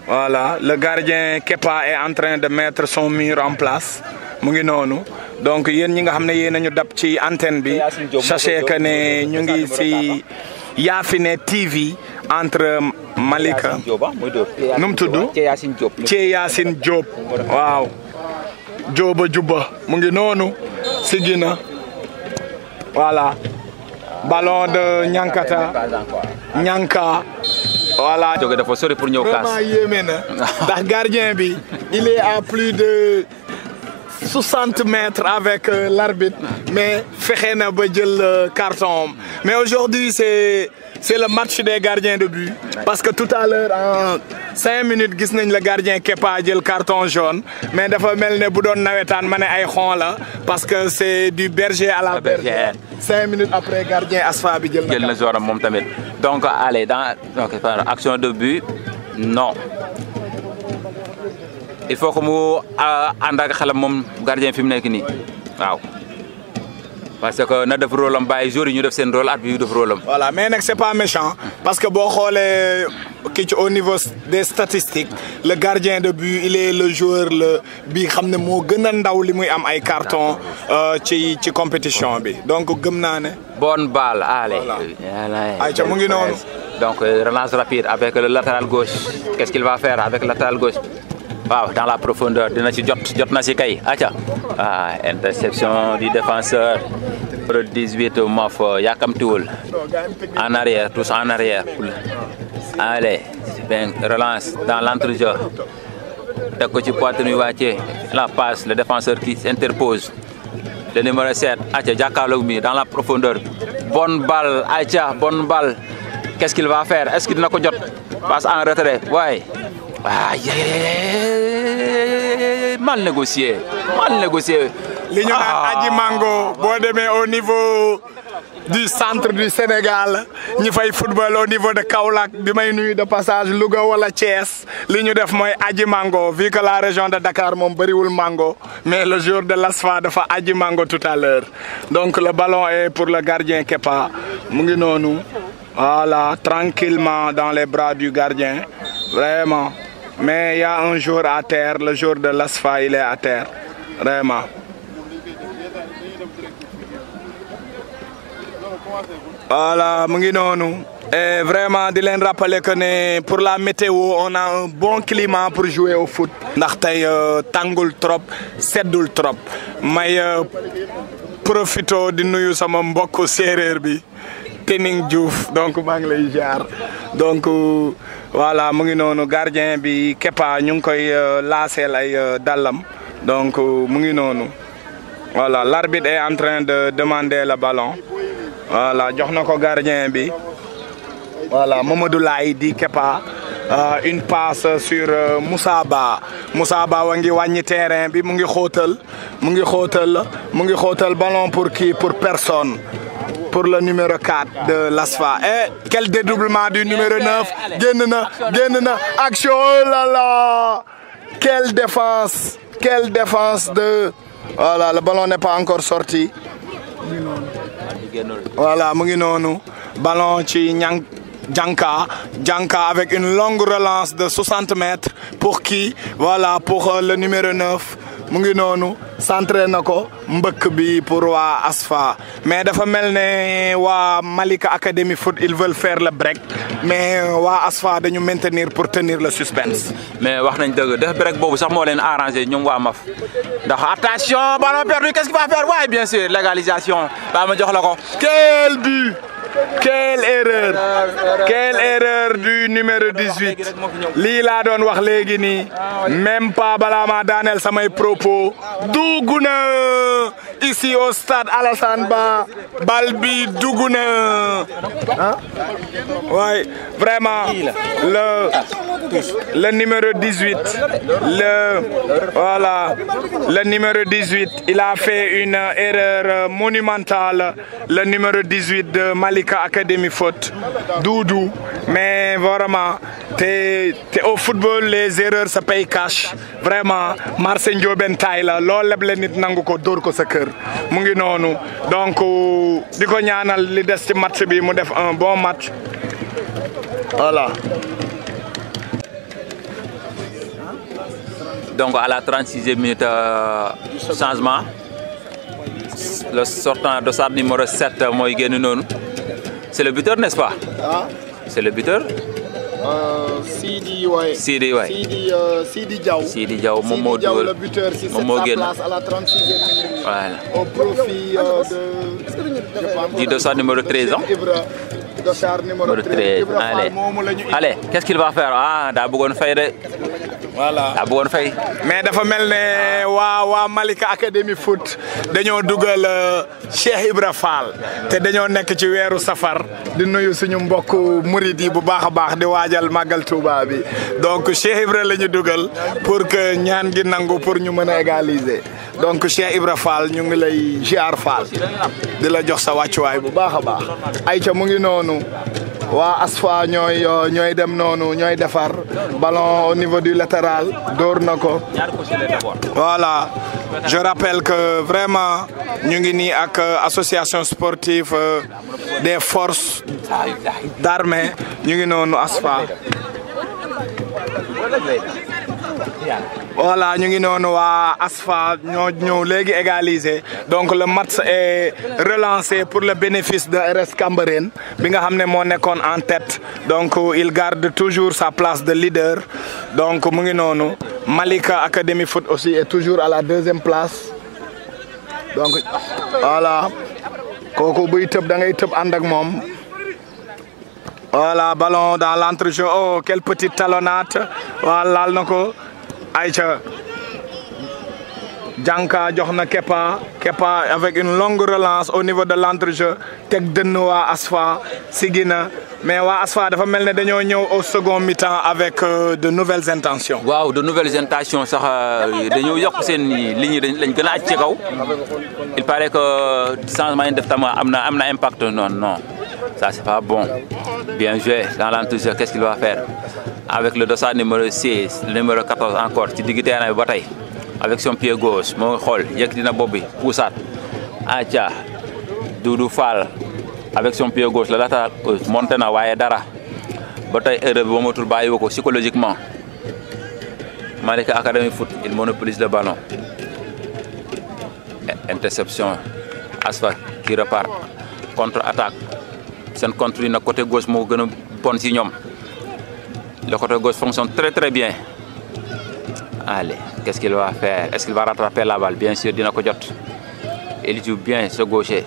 Voilà, le gardien Kepa est en train de mettre son mur en place. Mu ngi noonu. Donc yéen ñi nga xam ne yéen a ñu dab ci antenne bi, sachez que ne ñu ngi ci Yafine TV entre Malika. Nu mu tudd? Yacine Diop. Waaw. Diop Juba mu ngi noonu. Sigina. Voilà. Ballon de Niankata. Nianka. Voilà. jóge dafa sori pour ñëw kaas. Vraiment yéeme na. Ndax gardien bi, il est à plus de 60 mètres avec l'arbitre, mais fexe na ba jël carton. Mais aujourd'hui c'est le match des gardiens de but parce que tout à l'heure en 5 minutes gis nañ le gardien Kepa jël carton jaune, mais dafa mel ne bu doon nawetaan ma ne ay xon la parce que c'est du berger à la bergère. 5 minutes après gardien Asfa bi jël na jaune moom tamit. Donc allez dans action de but non. Il faut que mu ànd ak xelam moom gardien fi mu nekk nii waaw. Parce que na def rôle am bàyyi jour yi ñu def seen rôle at bi ñu def rôle am. Voilà, mais nag c'est pas méchant parce que boo xoolee kii ci au niveau des statistiques le gardien de but il est le joueur bi xam ne moo gën a ndaw li muy am ay carton ci compétition bi donc gëm naa ne. Bonne balle allez. Ayca mu ngi noonu. Donc relance rapide avec le latéral gauche. Qu'est-ce qu'il va faire avec le latéral gauche? Waaw, dans la profondeur dina ci jot na ci kay aca interception du défenseur numéro 18 Maf yàkkamtiwul en arrière tous en arrière allez bien relance dans l'entrejeu teg ko ci poitrine yu wàcce la passe le défenseur qui s'interpose le numéro 7 aca jàkkaarloo mi dans la profondeur bonne balle aca bonne balle qu'est-ce qu'il va faire est-ce que dina ko jot passe en retrait ouais. Mal négocié. li ñu naan aji mango boo demee au niveau du centre du Sénégal ñi fay football au niveau de Kaolack bi may nuyu de passage Louga wala Thiès li ñu def mooy aji mango vu que la région de Dakar moom bëriwul mango mais le jour de l'ASFA dafa aji mango tout à l'heure donc le ballon est pour le gardien Kepa mu ngi noonu voilà tranquillement dans les bras du gardien vraiment mais il y a un joueur à terre le joueur de l'ASFA il est à terre vraiment. Voilà mu ngi noonu et vraiment di leen rappeler que ne pour la météo on a un bon climat pour jouer au foot ndax tey tàngul trop seddul trop may profito di nuyu sama mbokk séeréer bi Tening Diouf donc maa ngi lay jaar donc voilà mu ngi noonu gardien bi Kepa ñu ngi koy laaseel ay dallam donc mu ngi noonu voilà l'arbitre est en train de demander le ballon voilà jox na ko gardien bi voilà Mamadou Laye di Kepa une passe sur Moussa Ba wa ngi wàññi terrain bi mu ngi xóotal ballon pour qui pour personne pour le numéro 4 de l'ASFA et quel dédoublement du numéro 9 génn na action oh là là quelle défense de voilà le ballon n'est pas encore sorti voilà mu ngi noonu ballon ci Djanka avec une longue relance de 60 mètres pour qui voilà pour le numéro 9 mu ngi noonu centré na ko mbëkk bi pour waa ASFA mais dafa mel ne waa Malika Academy Foot ils veulent faire le break mais waa ASFA dañu maintenir pour tenir le suspense. mais wax nañ dëgg def break boobu sax moo leen arrangé ñoom waa MAF ndax attention ballon perdu qu'est-ce qu'il va faire waaye bien sûr légalisation ba ma jox la ko. Quel but! Quelle erreur du numéro 18 lii laa doon wax léegi nii même pas balaa ma daaneel samay propos dugg na ici au stade Alassane Ba bal bi dugg na ouais vraiment le numéro 18 le numéro 18 il a fait une erreur monumentale le numéro 18 de Malika Academy Foot Doudou mais vraiment te au football les erreurs se payent cash vraiment marché Ndiobène taay la loolu lépp la nit nangu ko dóor ko sa kër mu ngi noonu donc di ko ñaanal li des ci match bi mu def un bon match voilà. Donc à la 36e minute changement le sortant de sa numéro 7 mooy génn noonu c'est le buteur n'est-ce pas? Ah. C'est le buteur? Sidi waay. Sidi Diaw moom moo dugal le buteur si cette place à la 36e minute. Voilà. Au profit du dossard numéro 13 ans. Dossard numéro 13. Allez, qu'est-ce qu'il va faire? Ah, daa bëggoon fay de. Voilà. Daa bëggoon fay. Mais dafa mel ne waa Malika Academy Foot dañoo dugal Cheikh Ibra Fall te dañoo nekk ci weeru safar di nuyu suñu mbokk murid yi bu baax a baax di waajal màggal Touba bi donc Cheikh Ibra la ñu dugal pour que ñaan gi nangu pour ñu mën a égaliser donc Cheikh Ibra Fall ñu ngi lay ziar Fall di la jox sa wàccuwaay bu baax a baax ayca mu ngi noonu waa ASFA ñooy dem noonu ñooy defar ballon au niveau du latéral dóor na ko voilà je rappelle que vraiment ñu ngi nii ak association sportive des forces d'armée ñu ngi noonu ASFA voilà ñu ngi noonu waa ASFA ñoo ñëw léegi égaliser donc le match est relancé pour le bénéfice de RS Cambérène bi nga xam ne moo nekkoon en tête donc il garde toujours sa place de leader donc mu ngi noonu Malika Academy Foot aussi est toujours à la 2e place donc voilà kooku buy tëb da ngay tëb ànd ak moom voilà ballon dans l'entrejeu oh quelle petite talonnade voilà laal na ko Aïcha Janka jox na Kepa avec une longue relance au niveau de l'entrejeu teg dënn waa Asfa sigina mais waa Asfa dafa mel ne dañoo ñëw au second mi-temps avec de nouvelles intentions. waaw de nouvelles intentions sax dañoo yokk seen ligne lañ gën a aj ci kaw il paraît que changement yi def tam am na impact non ça c'est pas bon bien joué dans l'entrejeu qu'est-ce qu'il va faire avec le dossard numéro 6 le numéro 14 encore ci digg terrain bi ba tey avec son pied gauche moo ngi xool yëkkati na bopp bi puusaat aca Doudou Fall avec son pied gauche la latéral monté na waaye dara ba tey erreur bi ba matul bàyyi ko psychologiquement Malika Academy Foot il monopolise le ballon interception Asfa qui repart contre-attaque seen contre yi nag côté gauche moo gën a bon si ñoom le côté gauche fonctionne très bien. Allez, qu'est-ce qu'il va faire? Est-ce qu'il va rattraper la balle? Bien sûr, dina ko jot. Il joue bien ce gaucher.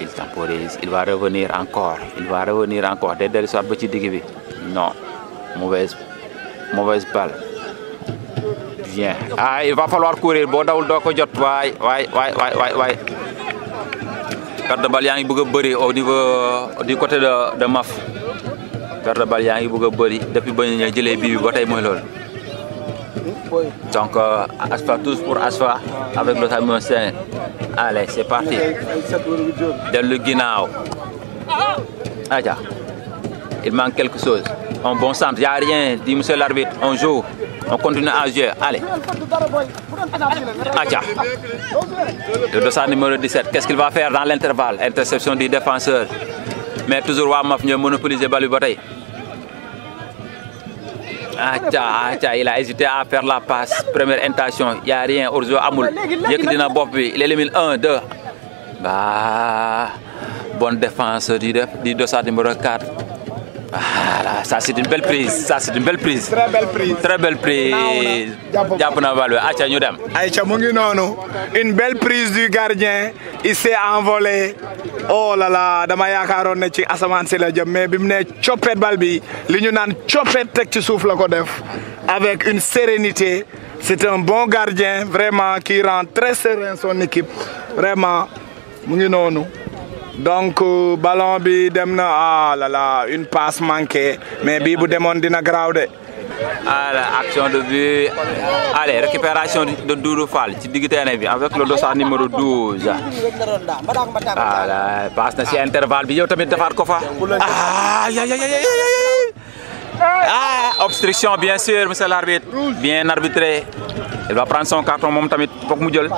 Il temporise, il va revenir encore. Day dellu soit ba ci digg bi. Non, mauvaise balle. Bien. Ah, il va falloir courir boo dawul doo ko jot. Waay. Perte de balle yaa ngi bëgg a bëri au niveau du côté de Maf. Perte de balle yaa ngi bëgg a bëri depuis ba ñu jëlee bii bi ba tey mooy loolu donc Asfa tous pour Asfa avec le Samuel Sène. Allez c'est parti dellu ginnaaw aja il manque quelque chose un bon centre y a rien dit monsieur l'arbitre on joue on continue à jouer allez aja le dossard numéro 17 qu'est-ce qu'il va faire dans l'intervalle interception du défenseur mais toujours waa Maf ñoo monopoliser balle bi ba tey aca il a hésité à faire la passe première intention y a rien hors-jeu amul yëkkati na bopp bi il élimine 1 2 bah bonne défense du dossard numéro 4 voilà ça c'est une belle prise très belle prise jàpp na balle bi aca ñu dem Aïcha mu ngi noonu une belle prise du gardien il s'est envolé oh là là dama yaakaaroon ne ci asamaan si la jëm mais bi mu ne coppet bal bi li ñu naan coppet teg ci suuf la ko def avec une sérénité c'est un bon gardien vraiment qui rend très serein son équipe vraiment mu ngi noonu donc ballon bi dem na ah là là une passe manquée mais bii bu demoon dina garaaw de. Allez, action de but. Allez, récupération de Doudou Fall ci digg terrain bi avec le dossard numéro 12. Voilà, passe na ci intervalle bi yow tamit defaat ko fa. Obstruction bien sûr monsieur l'arbitre. Bien arbitré. Il va prendre son carton moom tamit foog mu jël.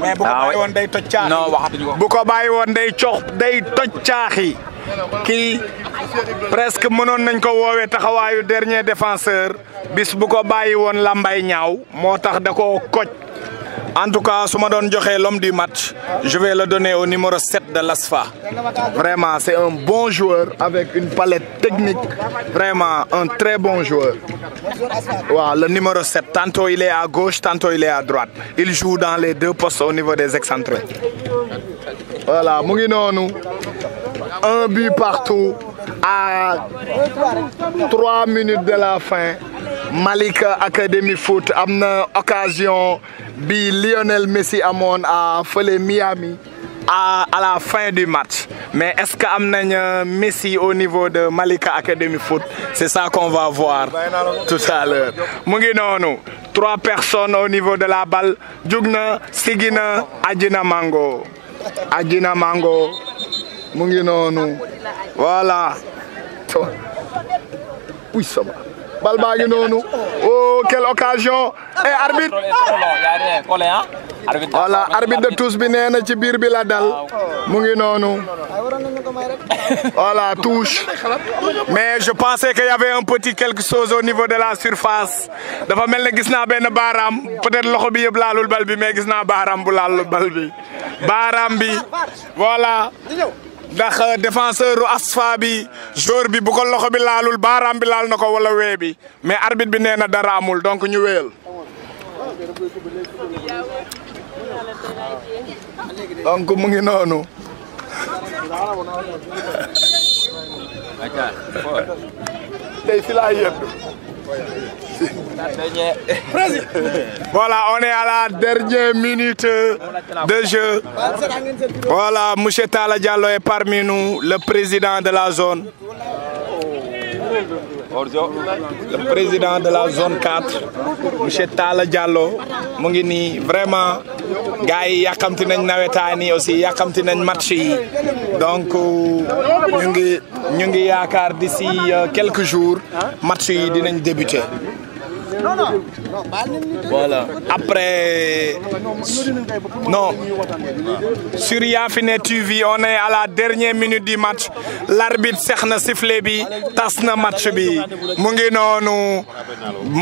mais bu ko bàyyi woon day toj caaxi. non waxatuñu ko. bu ko bàyyi woon day toj caaxi. kii presque mënoon nañ ko woowee taxawaayu dernier défenseur bis bu ko bàyyi woon lambay ñaaw moo tax da koo koj. En tout cas, si je dois l'homme du match, je vais le donner au numéro 7 de l'ASFA. Vraiment, c'est un bon joueur avec une palette technique. Vraiment, un très bon joueur. Wow, le numéro 7, tantôt il est à gauche, tantôt il est à droite. Il joue dans les deux postes au niveau des excentrés. Voilà, Mouguinonou, un but partout à 3 minutes de la fin. Malika Academy Foot a une occasion bi Lionel Messi amone à fële Miami à la fin du match. Mais est-ce que am nañ Messi au niveau de Malika Academy Foot? C'est ça qu'on va voir tout à l'heure. Mu ngi noonu 3 personnes au niveau de la balle. Jugna sigina Adjina Mango. Adjina Mango. Mu ngi noonu. Voilà. Oui, ça va. Bal baa ngi noonu. Oh, quelle occasion. Et arbitre. Voilà, arbitre de tous bi nee na ci biir bi la dal. Mu ngi noonu. Voilà, touche. Mais je pensais qu'il y avait un petit quelque chose au niveau de la surface. Dafa mel ne gis naa benn baaraam peut-être loxo bi yëpp laalul bal bi mais gis naa baaraam bu laalul bal bi. Baaraam bi voilà. ndax défenseur u ASFA bi joueur bi bu ko loxo bi laalul baaraam bi laal na ko wala wee bi mais arbitre bi nee na dara amul donc ñu wéyal. donc mu ngi noonu. tey fi laa yëpp. Voilà, on est à la dernière minute de jeu. Voilà, M. Talla Diallo est parmi nous, le président de la zone. Le président de la zone 4, M. Talla Diallo, mu ngi nii vraiment gars yi yàkkamti nañ nawetaan yi aussi yàkkamti nañ match yi donc ñu ngi yaakaar d'ici quelques jours match yi dinañ débuter. Voilà. Après, non. Sur Yafine TV, on est à la dernière minute du match. L'arbitre sex na sifflet bi, tas na match bi. Mu ngi noonu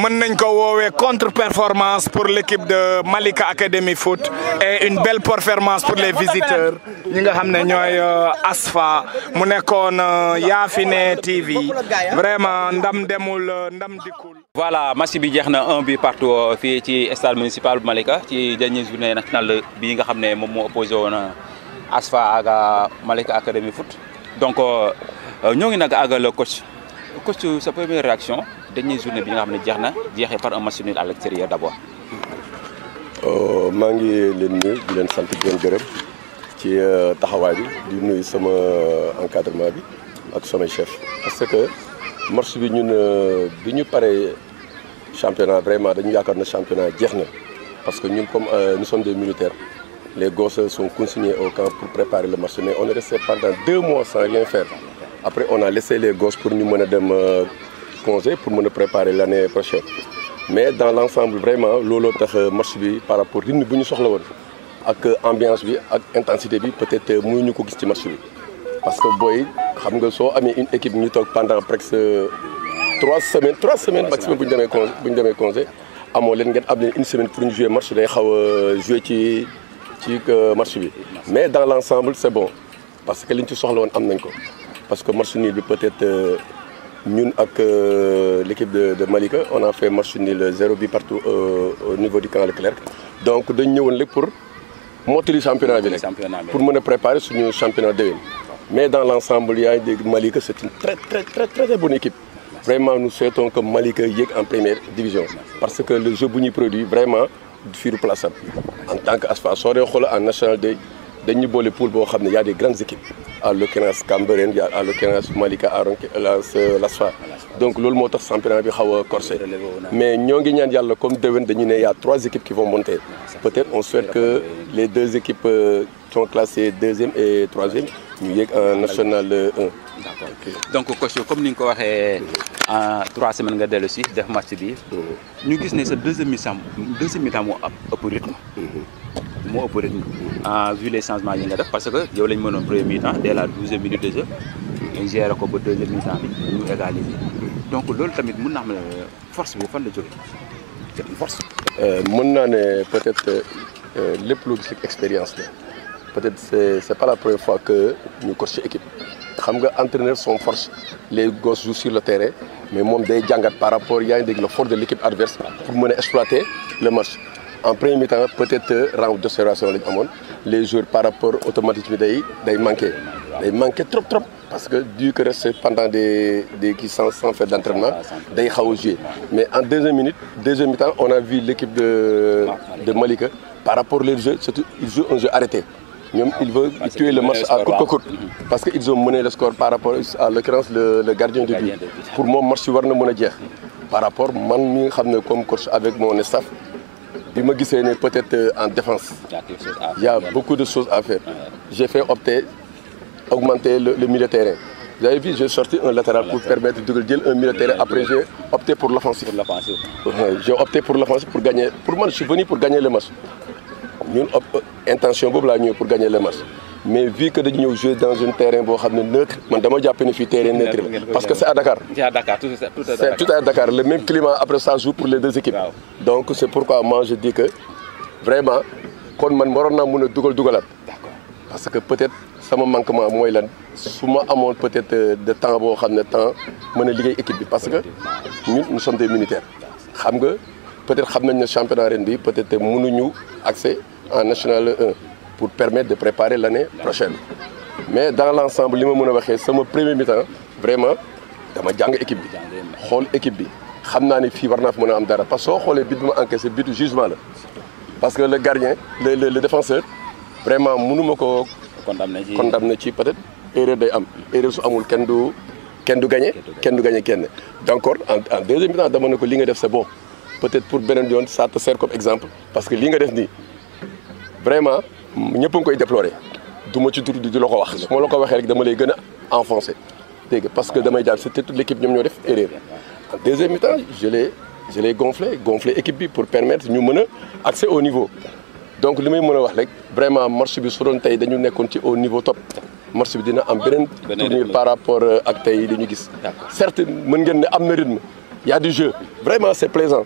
mën nañ ko woowee contre-performance pour l'équipe de Malika Academy Foot et une belle performance pour les visiteurs ñi nga xam ne ñooy ASFA mu nekkoon Yafine TV vraiment ndam demul ndam dikkul. Voilà, match bi jeex na 1 but partout fii ci stade municipal bu Malika ci dernière journée nationale bi nga xam ne moom moo opposé woon ASFA ak Malika Academy Foot. Donc ñoo ngi nag ak le coach sa première réaction dernière journée bi nga xam ne jeexee par un match nul à l'extérieur d'abord. maa ngi leen nuyu di leen sant di leen gërëm ci taxawaay bi di nuyu sama encadrement bi ak sama chef parce que match bi ñun bi ñu paree championnat vraiment dañu yaakaar na championnat jeex na parce que ñun comme nous sommes des militaires les gosses sont consignés au camp pour préparer le match mais on est resté pendant 2 mois sans rien faire après on a laissé les gosses pour ñu mën a dem congé pour mën a préparer l'année prochaine mais dans l'ensemble vraiment looloo tax match bi par rapport rythme bu ñu soxla woon ak ambiance bi ak intensité bi peut-être mënuñu ko gis ci match bi parce que booy xam nga soo amee une équipe ñu toog pendant presque 3 semaines maximum bu ñu demee congé amoo leen ngeen am leen une semaine pour ñu jouer match day xaw a jouer ci match bi mais dans l'ensemble c'est bon parce que liñ ci soxla woon am nañ ko parce que match nul bi peut-être ñun ak l'équipe de Malika on a fait match nul 0 but partout au niveau du camp Leclerc donc dañ ñëwoon lépp pour mottali championnat bi rek pour mën a préparer suñu championnat déwén mais dans l'ensemble yaa ngi dégg Malika c'est une très bonne équipe vraiment nous souhaitons que Malika yéeg en première division parce que le jeu bu ñuy produit vraiment fiiru place am en tant que ASFA soo dee xool en national day dañu boole poule boo xam ne y a des grandes équipes à l'occurrence Cambérène y a à l'occurrence Malika l'ASFA donc loolu moo tax championnat bi xaw a corsé mais ñoo ngi ñaan yàlla comme déwén dañu ne y a 3 équipes qui vont monter peut-être on souhaite que les 2 équipes sont classées 2e et 3e ñu yéeg en national 1. D'accord. Donc coach comme ni nga ko waxee en 3 semaines nga dellu si def match bi ñu gis ne sa deuxième mi-temps moo ëpp rythme vu les changements yi nga def parce que yow lañ mënoon premier mi-temps dès la 12e minute de jeu ñu géré ko ba deuxième mi-temps bi ñu égaliser donc loolu tamit mën naa xam ne force bi fan la jógee c'est une force. mën naa ne peut-être lépp lu gis expérience la peut-être c'est pas la première fois que ñu coach ci équipe xam nga entraîneur son force les gosses jouent sur le terrain mais moom day jàngat par rapport yaa ngi dégg la force de l'équipe adverse pour mën a exploiter le match. En premier mi-temps peut-être rang d'observation lañu amoon les joueurs par rapport automatisme day manqué trop parce que du que reste pendant des qui sans faire d'entraînement day xaw a jouer mais en deuxième mi-temps on a vu l'équipe de Malika par rapport au jeu surtout ils jouent un jeu arrêté ñoom ils veulent tuer le match à courte parce que ils ont mené le score par rapport à l'occurrence le gardien de but pour moom match war na mën a jeex par rapport man mi nga xam ne comme coach avec mon staff bi ma gisee ne peut-être en défense il y a beaucoup de choses à faire j'ai fait augmenter le milieu de terrain vous avez vu j'ai sorti un latéral pour permettre de jël un milieu de terrain après j'ai opté pour l'offensive j'ai opté pour l'offensive pour gagner pour moi je suis venu pour gagner le match ñun intention boobu laa ñëw pour gagner le match mais vu que dañu ñëw jouer dans un terrain boo xam ne neutre man dama jàpp ne fii terrain neutre parce que c'est à Dakar. C'est à Dakar, tout est à Dakar le même climat après ça joue pour les 2 équipes. Donc c'est pourquoi moi je dis que vraiment kon man waroon naa mën a dugalaat. Parce que peut-être sama manquement mooy lan su ma amoon peut-être de temps boo xam ne temps mën a liggéey équipe bi parce que ñun nous sommes des militaires xam nga peut-être xam nañ ne championnat ren bi peut-être mënuñu accès en national 1. pour permettre de préparer l'année prochaine mais dans l'ensemble li ma mën a waxee sama premier mi-temps vraiment dama jàng équipe bi xool équipe bi xam naa ne fii war naa fi mën a am dara parce que soo xoolee bit bi ma encaissé bitu jugement la parce que le gardien le défenseur vraiment mënuma ko condamné ci peut-être erreur day am erreur su amul kenn du gagné kenn donc en deuxième mi-temps dama ne ko li nga def c'est bon peut-être pour beneen yoon ça te sert comme exemple parce que li nga def nii vraiment ñëpp a ngi koy déplorer du ma ci tudd di la ko wax su ma la ko waxee rek dama lay gën a enfoncer dégg parce que damay jàpp c'était toute l'équipe ñoom ñoo def erreur en deuxième mi-temps je l'ai gonflé équipe bi pour permettre ñu mën a accès au niveau donc li may mën a wax rek vraiment match bi su doon tey dañu nekkoon ci au niveau top match bi dina am beneen tournure par rapport ak tey li ñu gis certes mën ngeen ne am na rythme y a du jeu vraiment c'est plaisant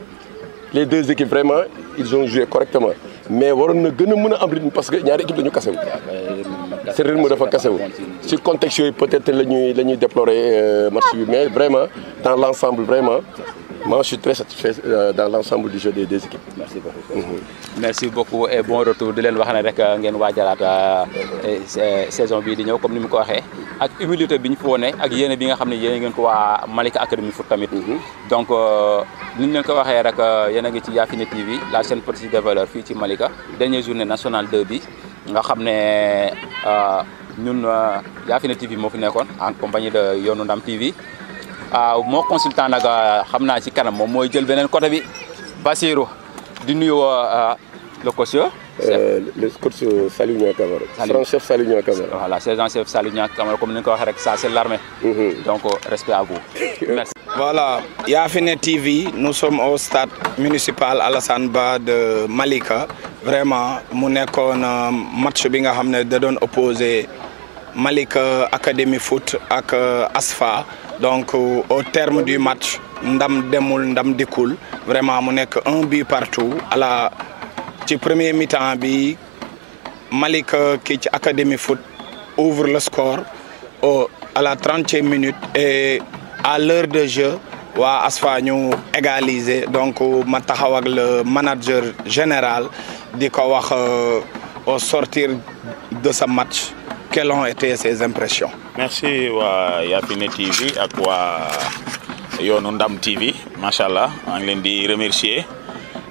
les deux équipes vraiment ils ont joué correctement mais waroon na gën a mën a am rythme parce que ñaari équipe dañu kasewu seen rythme dafa kasewu ci contexte yooyu peut-être la ñuy déplorer match bi mais vraiment dans l'ensemble vraiment moi je suis très satisfait dans l'ensemble du jeu des deux équipes. Merci beaucoup. Merci beaucoup et bon retour di leen wax ne rek ngeen waajalaat saison bii di ñëw comme ni mu ko waxee ak humilité bi ñu fi wone ak yéene bi nga xam ne yéen ngeen ko waa Malika Academy Foot tamit. donc ni ñu leen ko waxee rek yéen a ngi ci Yafine TV la chaîne politique des valeurs fii ci Malika dernière journée nationale 2 bi nga xam ne ñun Yafine TV moo fi nekkoon en compagnie de Yoonu Ndam TV. moo consultant nag xam naa ci kanam moom mooy jël beneen côté bi Bassirou di nuyu le coach. le coach Saliou Niang Camara. sergent chef Saliou Niang Camara. voilà sergent chef Saliou Niang Camara comme ni nga ko waxee rek ça c'est l'armée. donc respect à vous. merci. Voilà, Yafine TV, nous sommes au stade municipal Alassane Ba de Malika. Vraiment mu nekkoon match bi nga xam ne da doon opposé Malika Academy Foot ak ASFA. Donc au terme du match ndam demul ndam dikkul vraiment mu nekk un but partout ci premier mi-temps bi Malika kii ci Academy Foot ouvre le score à la 30e minute et à l'heure de jeu waa ASFA ñu égaliser donc ma taxaw ak le manager général di ko wax au sortir de ce match quelles ont été ses impressions. Merci waa Yafine TV ak waa Yoonu Ndam TV macha allah maa ngi leen di remercier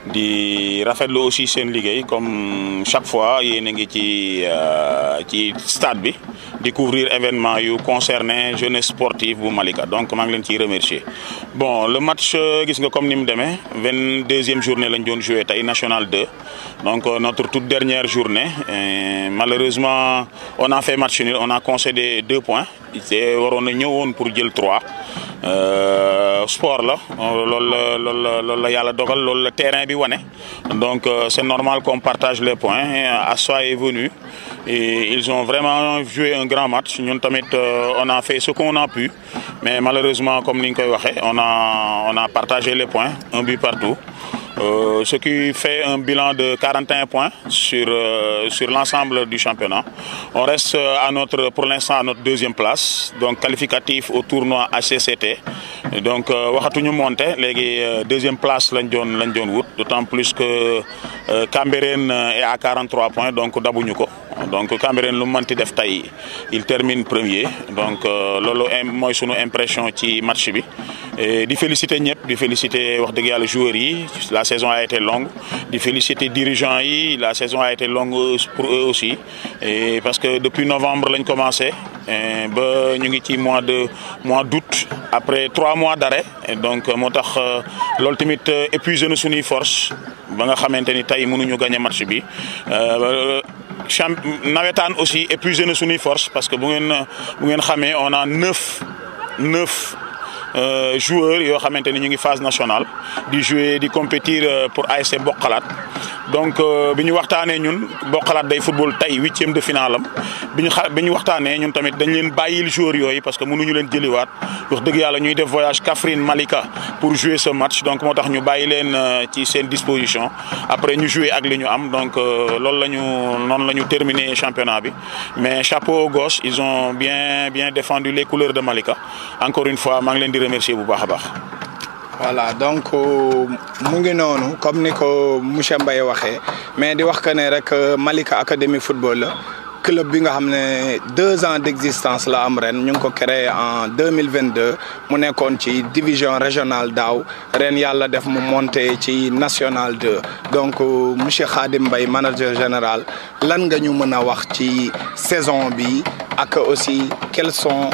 di rafetlu aussi seen liggéey comme chaque fois yéen a ngi ci stade bi di couvrir événement yu concerné jeunesse sportive bu Malika donc maa ngi leen ciy remercier. Bon le match gis nga comme ni mu demee 22e journée lañ doon joué tey national 2 donc notre toute dernière journée malheureusement on a fait match nul on a concédé 2 points te waroon na ñëwoon pour jël 3 sport la loolu la yàlla dogal loolu la terrain bi wane donc c'est normal qu'on partage les points ASFA est venu et ils ont vraiment joué un grand match ñun tamit on a fait ce qu'on a pu mais malheureusement comme ni ñu koy waxee on a partagé les points un but partout. Ce qui fait un bilan de 41 points sur l'ensemble du championnat. On reste pour l'instant à notre 2e place, donc qualificatif au tournoi HCCT. Donc waxatuñu monter léegi 2e place lañ doon wut, d'autant plus que Cambérène est à 43 points donc dabuñu ko. Donc Cambérène lu mënti def tey il termine premier donc loolu mooy sunu impression ci match bi et di féliciter ñëpp di féliciter wax dëgg yàlla joueurs yi la saison a été longue di féliciter dirigeants yi la saison a été longue pour eux aussi et parce que depuis novembre lañ commencé ba ñu ngi ci mois d'août après 3 mois d'arrêt donc moo tax loolu tamit épuisé na suñuy force ba nga xamante ni tey mënuñu gagner match bi. Nawetaan aussi épuisé na suñuy force parce que bu ngeen xamee on a 9 joueurs yoo xamante ni ñu ngi phase nationale di jouer di compétir pour ASC Boqalaat donc bi ñu waxtaanee ñun Boqalaat day football tey 8e de finale am bi ñu waxtaanee ñun tamit dañ leen bàyyil joueurs yooyu parce que mënuñu leen jëliwaat wax dëgg yàlla ñuy def voyage Kaffrine Malika pour jouer ce match donc moo tax ñu bàyyi leen ci seen disposition après ñu jouer ak li ñu am donc loolu noonu la ñu terminer championnat bi mais chapeau aux gosses ils ont bien défendu les couleurs de Malika encore une fois maa ngi leen di remercier bu baax a baax. Voilà donc mu ngi noonu comme ni ko monsieur Mbaye waxee mais di wax que ne rek Malika Academy Football la club bi nga xam ne 2 ans d'existence la am ren ñu ngi ko créé en 2022 mu nekkoon ci division régionale daaw ren yàlla def mu monté ci national 2 donc monsieur Khadim Mbaye manager général lan nga ñu mën a wax ci saison bi ak aussi quels sont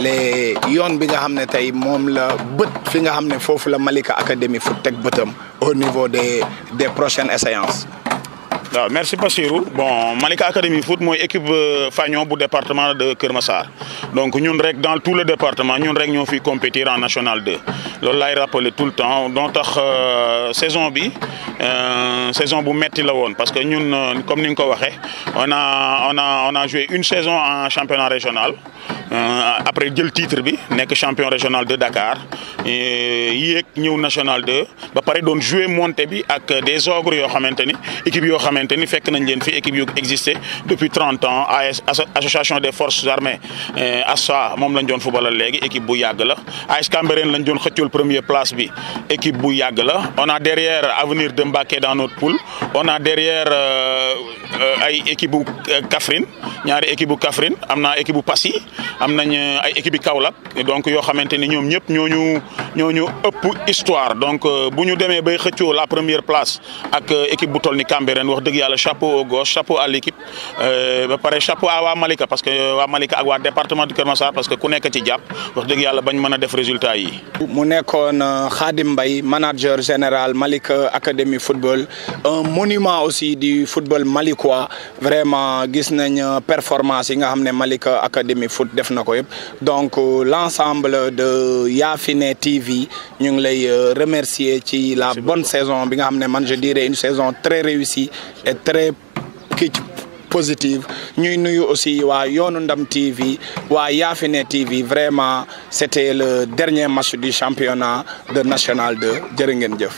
les yoon bi nga xam ne tey moom la bët fi nga xam ne foofu la Malika Academy Foot teg bëtam au niveau des prochaines échéances. waaw merci Bassirou bon Malika Academy Foot mooy équipe fanion bu département de Keur Massar donc ñun rek dans tout le département ñun rek ñoo fi compétir en national 2 loolu laay rappeler tout le temps donc tax saison bi saison bu metti la woon parce que ñun comme ni nga ko waxee on a joué une saison en championnat régional après jël titre bi nekk champion régional de Dakar yéeg ñëw national 2 ba pare doon jouer montée bi ak des ogres yoo xamante ni équipe yoo xamante ni fekk nañ leen fi équipe yu existé depuis 30 ans association des forces armées ASFA moom lañ doon footballal léegi équipe bu yàgg la AS Cambérène lañ doon xëccool première place bi équipe bu yàgg la on a derrière Avenir de Mbacké dans notre poule on a derrière ay équipe bu Kaffrine ñaari équipe bu Kaffrine am na équipe bu Passy am nañ ay équipe bi Kaolack donc yoo xamante ni ñoom ñëpp ñooñu ëpp histoire donc bu ñu demee bay xëccoo la première place ak équipe bu toll ni Cambérène wax dëgg yàlla chapeau au gauche chapeau à l'équipe ba pare chapeau à waa Malika parce que waa Malika ak waa département du Keur Massar parce que ku nekk ci jàpp wax dëgg yàlla bañ mën a def résultat yi. mu nekkoon Khadim Mbaye manager général Malika Academy Football un monument aussi du football malikois vraiment gis nañ performance yi nga xam ne Malika Academy Foot def na ko yëpp donc l'ensemble de Yafine TV ñu ngi lay remercier ci la bonne saison bi nga xam ne man je dirais une saison très réussie et très positive ñuy nuyu aussi waa Yoonu Ndam TV waa Yafine TV vraiment c'était le dernier match du championnat de National 2 jërë ngeen jëf